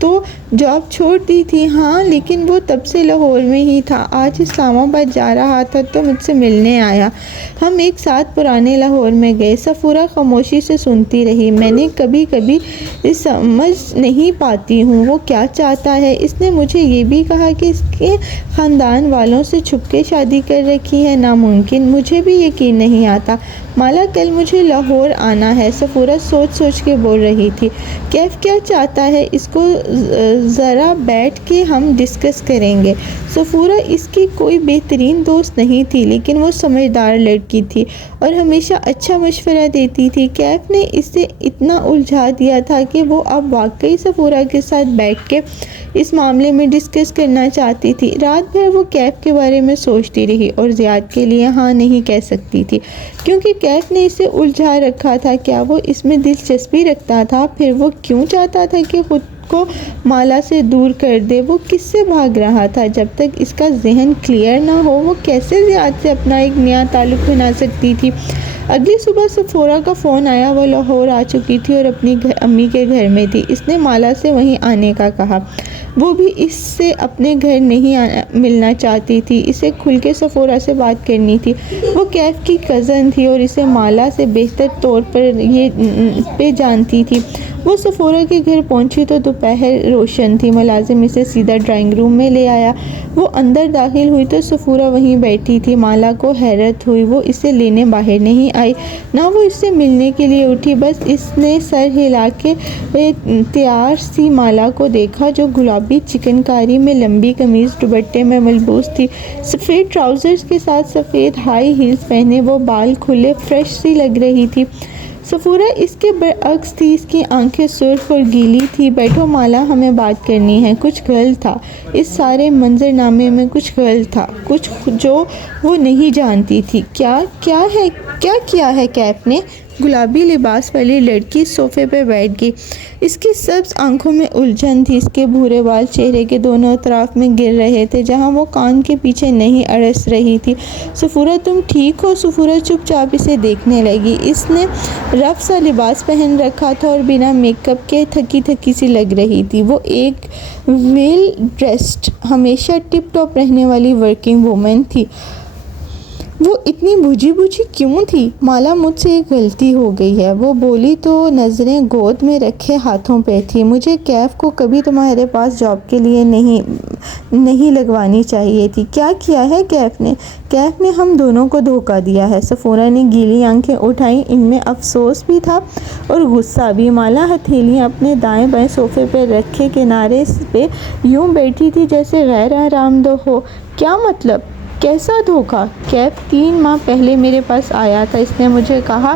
تو جاب چھوڑ دی تھی۔ ہاں لیکن وہ تب سے لاہور میں ہی تھا، آج اسلام آباد جا رہا تھا تو مجھ سے ملنے آیا، ہم ایک ساتھ پرانے لاہور میں گئے۔ سفورہ خاموشی سے سنتی رہی۔ میں نے کبھی کبھی سمجھ نہیں پاتی ہوں وہ کیا چاہتا ہے۔ اس نے مجھے یہ بھی کہا کہ اس کے خاندان والوں سے چھپ کے شادی کر رکھی ہے۔ ناممکن، مجھے بھی یقین نہیں آتا۔ مالا کل مجھے لاہور آنا ہے، سفورہ سوچ کے بول رہی تھی۔ کیف کیا چاہتا ہے؟ اس کو ذرا بیٹھ کے ہم ڈسکس کریں گے۔ سفورہ اس کی کوئی بہترین دوست نہیں تھی، لیکن وہ سمجھدار لڑکی تھی اور ہمیشہ اچھا مشورہ دیتی تھی۔ کیف نے اسے اتنا الجھا دیا تھا کہ وہ اب واقعی سفورہ کے ساتھ بیٹھ کے اس معاملے میں ڈسکس کرنا چاہتی تھی۔ رات بھر وہ کیف کے بارے میں سوچتی رہی اور زیاد کے لیے ہاں نہیں کہہ سکتی تھی، کیونکہ کیف نے اسے الجھا رکھا تھا۔ کیا وہ اس میں دلچسپی رکھتا تھا؟ پھر وہ کیوں چاہتا تھا کہ خود کو مالا سے دور کر دے؟ وہ کس سے بھاگ رہا تھا؟ جب تک اس کا ذہن کلیئر نہ ہو وہ کیسے زیاد سے اپنا ایک نیا تعلق بنا سکتی تھی؟ اگلی صبح سفورہ کا فون آیا، وہ لاہور آ چکی تھی اور اپنی امی کے گھر میں تھی۔ اس نے مالا سے وہیں آنے کا کہا، وہ بھی اس سے اپنے گھر نہیں ملنا چاہتی تھی، اسے کھل کے سفورہ سے بات کرنی تھی۔ وہ کیف کی کزن تھی اور اسے مالا سے بہتر طور پر جانتی تھی۔ وہ سفورہ کے گھر پہنچی تو دوپہر روشن تھی۔ ملازم اسے سیدھا ڈرائنگ روم میں لے آیا۔ وہ اندر داخل ہوئی تو سفورہ وہیں بیٹھی تھی۔ مالا کو حیرت ہوئی، وہ اسے لینے باہر نہیں آئی، نہ وہ اس سے ملنے کے لیے اٹھی، بس اس نے سر ہلا کے تیار سی مالا کو دیکھا، جو گلابی چکن کاری میں لمبی قمیض دوپٹے میں ملبوس تھی، سفید ٹراؤزرز کے ساتھ سفید ہائی ہیلز پہنے، وہ بال کھلے فریش سی لگ رہی تھی۔ سفورہ اس کے برعکس تھی، اس کی آنکھیں سرخ اور گیلی تھی۔ بیٹھو مالا، ہمیں بات کرنی ہے۔ کچھ غلط تھا اس سارے منظرنامے میں، کچھ غلط تھا، کچھ جو وہ نہیں جانتی تھی۔ کیا کیا ہے کیف نے؟ گلابی لباس والی لڑکی صوفے پہ بیٹھ گئی، اس کی سبز آنکھوں میں الجھن تھی، اس کے بھورے بال چہرے کے دونوں اطراف میں گر رہے تھے جہاں وہ کان کے پیچھے نہیں اڑس رہی تھی۔ سفورہ تم ٹھیک ہو؟ سفورہ چپ چاپ اسے دیکھنے لگی۔ اس نے رف سا لباس پہن رکھا تھا اور بنا میک اپ کے تھکی سی لگ رہی تھی۔ وہ ایک ویل ڈریسڈ، ہمیشہ ٹپ ٹاپ رہنے والی ورکنگ وومن تھی۔ وہ اتنی بجھی کیوں تھی؟ مالا، مجھ سے ایک غلطی ہو گئی ہے، وہ بولی تو نظریں گود میں رکھے ہاتھوں پہ تھی۔ مجھے کیف کو کبھی تمہارے پاس جاب کے لیے نہیں لگوانی چاہیے تھی۔ کیا کیا ہے کیف نے؟ کیف نے ہم دونوں کو دھوکہ دیا ہے۔ سفورہ نے گیلی آنکھیں اٹھائیں، ان میں افسوس بھی تھا اور غصہ بھی۔ مالا ہتھیلیاں اپنے دائیں بائیں صوفے پہ رکھے کنارے پہ یوں بیٹھی تھی جیسے غیر آرام دہ ہو۔ کیا مطلب؟ کیسا دھوکہ؟ کیف 3 ماہ پہلے میرے پاس آیا تھا، اس نے مجھے کہا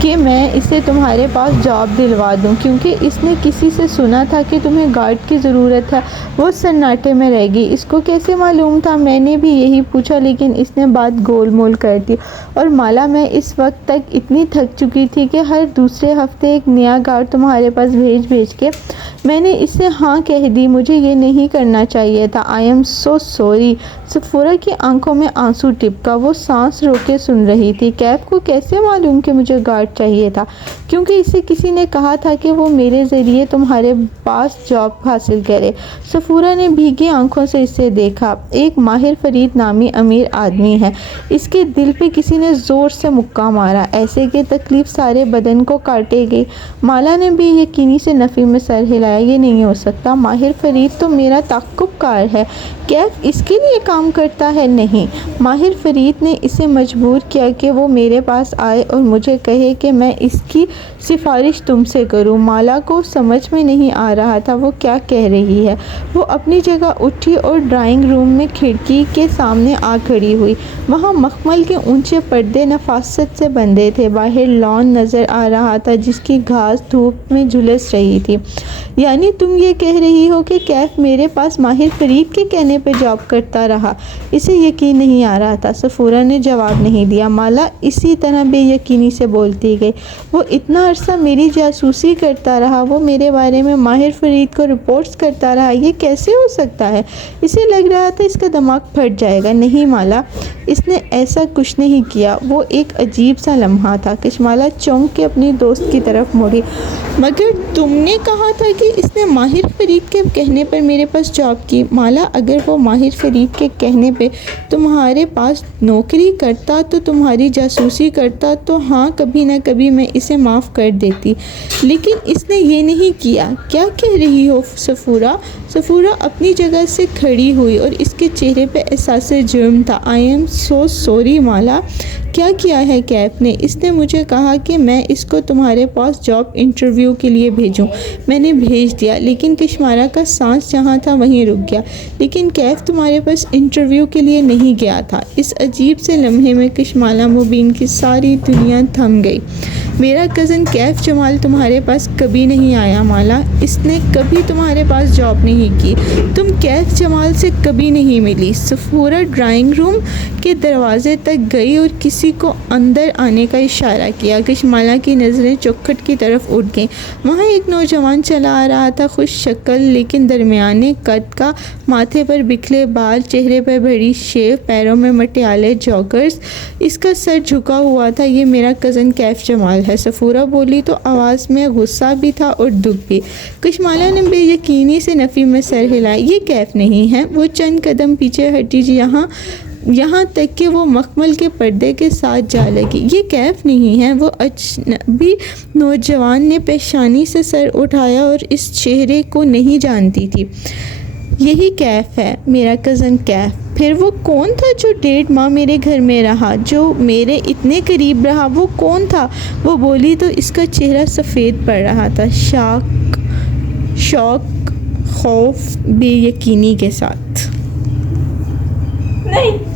کہ میں اسے تمہارے پاس جاب دلوا دوں، کیونکہ اس نے کسی سے سنا تھا کہ تمہیں گارڈ کی ضرورت ہے۔ وہ سناٹے میں رہ گئی۔ اس کو کیسے معلوم تھا؟ میں نے بھی یہی پوچھا، لیکن اس نے بات گول مول کر دی۔ اور مالا، میں اس وقت تک اتنی تھک چکی تھی کہ ہر دوسرے ہفتے ایک نیا گارڈ تمہارے پاس بھیج کے میں نے اس سے ہاں کہہ دی۔ مجھے یہ نہیں کرنا چاہیے تھا۔ I am so sorry. سفورہ کی آنکھوں میں آنسو ٹپکا، وہ سانس روکے سن رہی تھی۔ کیف کو کیسے معلوم کہ مجھے گارڈ چاہیے تھا؟ کیونکہ اسے کسی نے کہا تھا کہ وہ میرے ذریعے تمہارے پاس جاب حاصل کرے۔ صفورہ نے بھیگی آنکھوں سے اسے دیکھا۔ ایک ماہر فرید نامی امیر آدمی ہے۔ اس کے دل پہ کسی نے زور سے مکہ مارا، ایسے کہ تکلیف سارے بدن کو کاٹے گئی۔ مالا نے بے یقینی سے نفی میں سر ہلایا۔ یہ نہیں ہو سکتا، ماہر فرید تو میرا تعاقب کار ہے، کیف اس کے لیے کام کرتا ہے؟ نہیں، ماہر فرید نے اسے مجبور کیا کہ وہ میرے پاس آئے اور مجھے کہے کہ میں اس کی سفارش تم سے کروں۔ مالا کو سمجھ میں نہیں آ رہا تھا وہ کیا کہہ رہی ہے۔ وہ اپنی جگہ اٹھی اور ڈرائنگ روم میں کھڑکی کے سامنے آ کھڑی ہوئی۔ وہاں مخمل کے اونچے پردے نفاست سے بندھے تھے۔ باہر لان نظر آ رہا تھا جس کی گھاس دھوپ میں جھلس رہی تھی۔ یعنی تم یہ کہہ رہی ہو کہ کیف میرے پاس ماہر فرید کے کہنے پہ جاب کرتا رہا؟ اسے یقین نہیں آ رہا تھا۔ صفورہ نے جواب نہیں دیا۔ مالا اسی طرح بے یقینی سے بولتی گئی۔ وہ اتنا عرصہ میری جاسوسی کرتا رہا، وہ میرے بارے میں ماہر فرید کو رپورٹس کرتا رہا، یہ کیسے ہو سکتا ہے؟ اسے لگ رہا تھا اس کا دماغ پھٹ جائے گا۔ نہیں مالا، اس نے ایسا کچھ نہیں کیا۔ وہ ایک عجیب سا لمحہ تھا۔ کشمالا چونک کے اپنی دوست کی طرف مڑی۔ مگر تم نے کہا تھا کہ اس نے ماہر فرید کے کہنے پر میرے پاس جاب کی۔ مالا، اگر وہ ماہر فرید کے کہنے پہ تمہارے پاس نوکری کرتا تو تمہاری جاسوسی کرتا تو ہاں، کبھی نہ کبھی میں اسے معاف کر دیتی، لیکن اس نے یہ نہیں کیا۔ کیا کہہ رہی ہو صفورہ؟ صفورہ اپنی جگہ سے کھڑی ہوئی اور اس کے چہرے پہ احساس جرم تھا۔ آئی ایم سو سوری مالا۔ کیا کیا ہے کیف نے؟ اس نے مجھے کہا کہ میں اس کو تمہارے پاس جاب انٹرویو کے لیے بھیجوں۔ میں نے بھیج دیا، لیکن کشمارا کا سانس جہاں تھا وہیں رک گیا۔ لیکن کیف تمہارے پاس انٹرویو کے لیے نہیں گیا تھا۔ اس عجیب سے لمحے میں کشمالا مبین کی ساری دنیا تھم گئی۔ میرا کزن کیف جمال تمہارے پاس کبھی نہیں آیا مالا۔ اس نے کبھی تمہارے پاس جاب نہیں کی۔ تم کیف جمال سے کبھی نہیں ملی۔ صفورہ ڈرائنگ روم کے دروازے تک گئی اور کسی کو اندر آنے کا اشارہ کیا۔ کشمالا کی نظریں چوکھٹ کی طرف اٹھ گئیں۔ وہاں ایک نوجوان چلا آ رہا تھا، خوش شکل لیکن درمیانے قد کا، ماتھے پر بکھرے بال، چہرے پر بڑی شیو، پیروں میں مٹیالے جوگرز، اس کا سر جھکا ہوا تھا۔ یہ میرا کزن کیف جمال ہے، صفورہ بولی تو آواز میں غصہ بھی تھا اور دکھ بھی۔ کشمالا نے بے یقینی سے نفی میں سر ہلایا۔ یہ کیف نہیں ہے۔ وہ چند قدم پیچھے ہٹی یہاں تک کہ وہ مخمل کے پردے کے ساتھ جا لگی۔ یہ کیف نہیں ہے۔ وہ اجنبی نوجوان نے پیشانی سے سر اٹھایا اور اس چہرے کو نہیں جانتی تھی۔ یہی کیف ہے، میرا کزن کیف۔ پھر وہ کون تھا جو 1.5 ماہ میرے گھر میں رہا، جو میرے اتنے قریب رہا؟ وہ کون تھا؟ وہ بولی تو اس کا چہرہ سفید پڑ رہا تھا، شوق، خوف، بے یقینی کے ساتھ۔ نہیں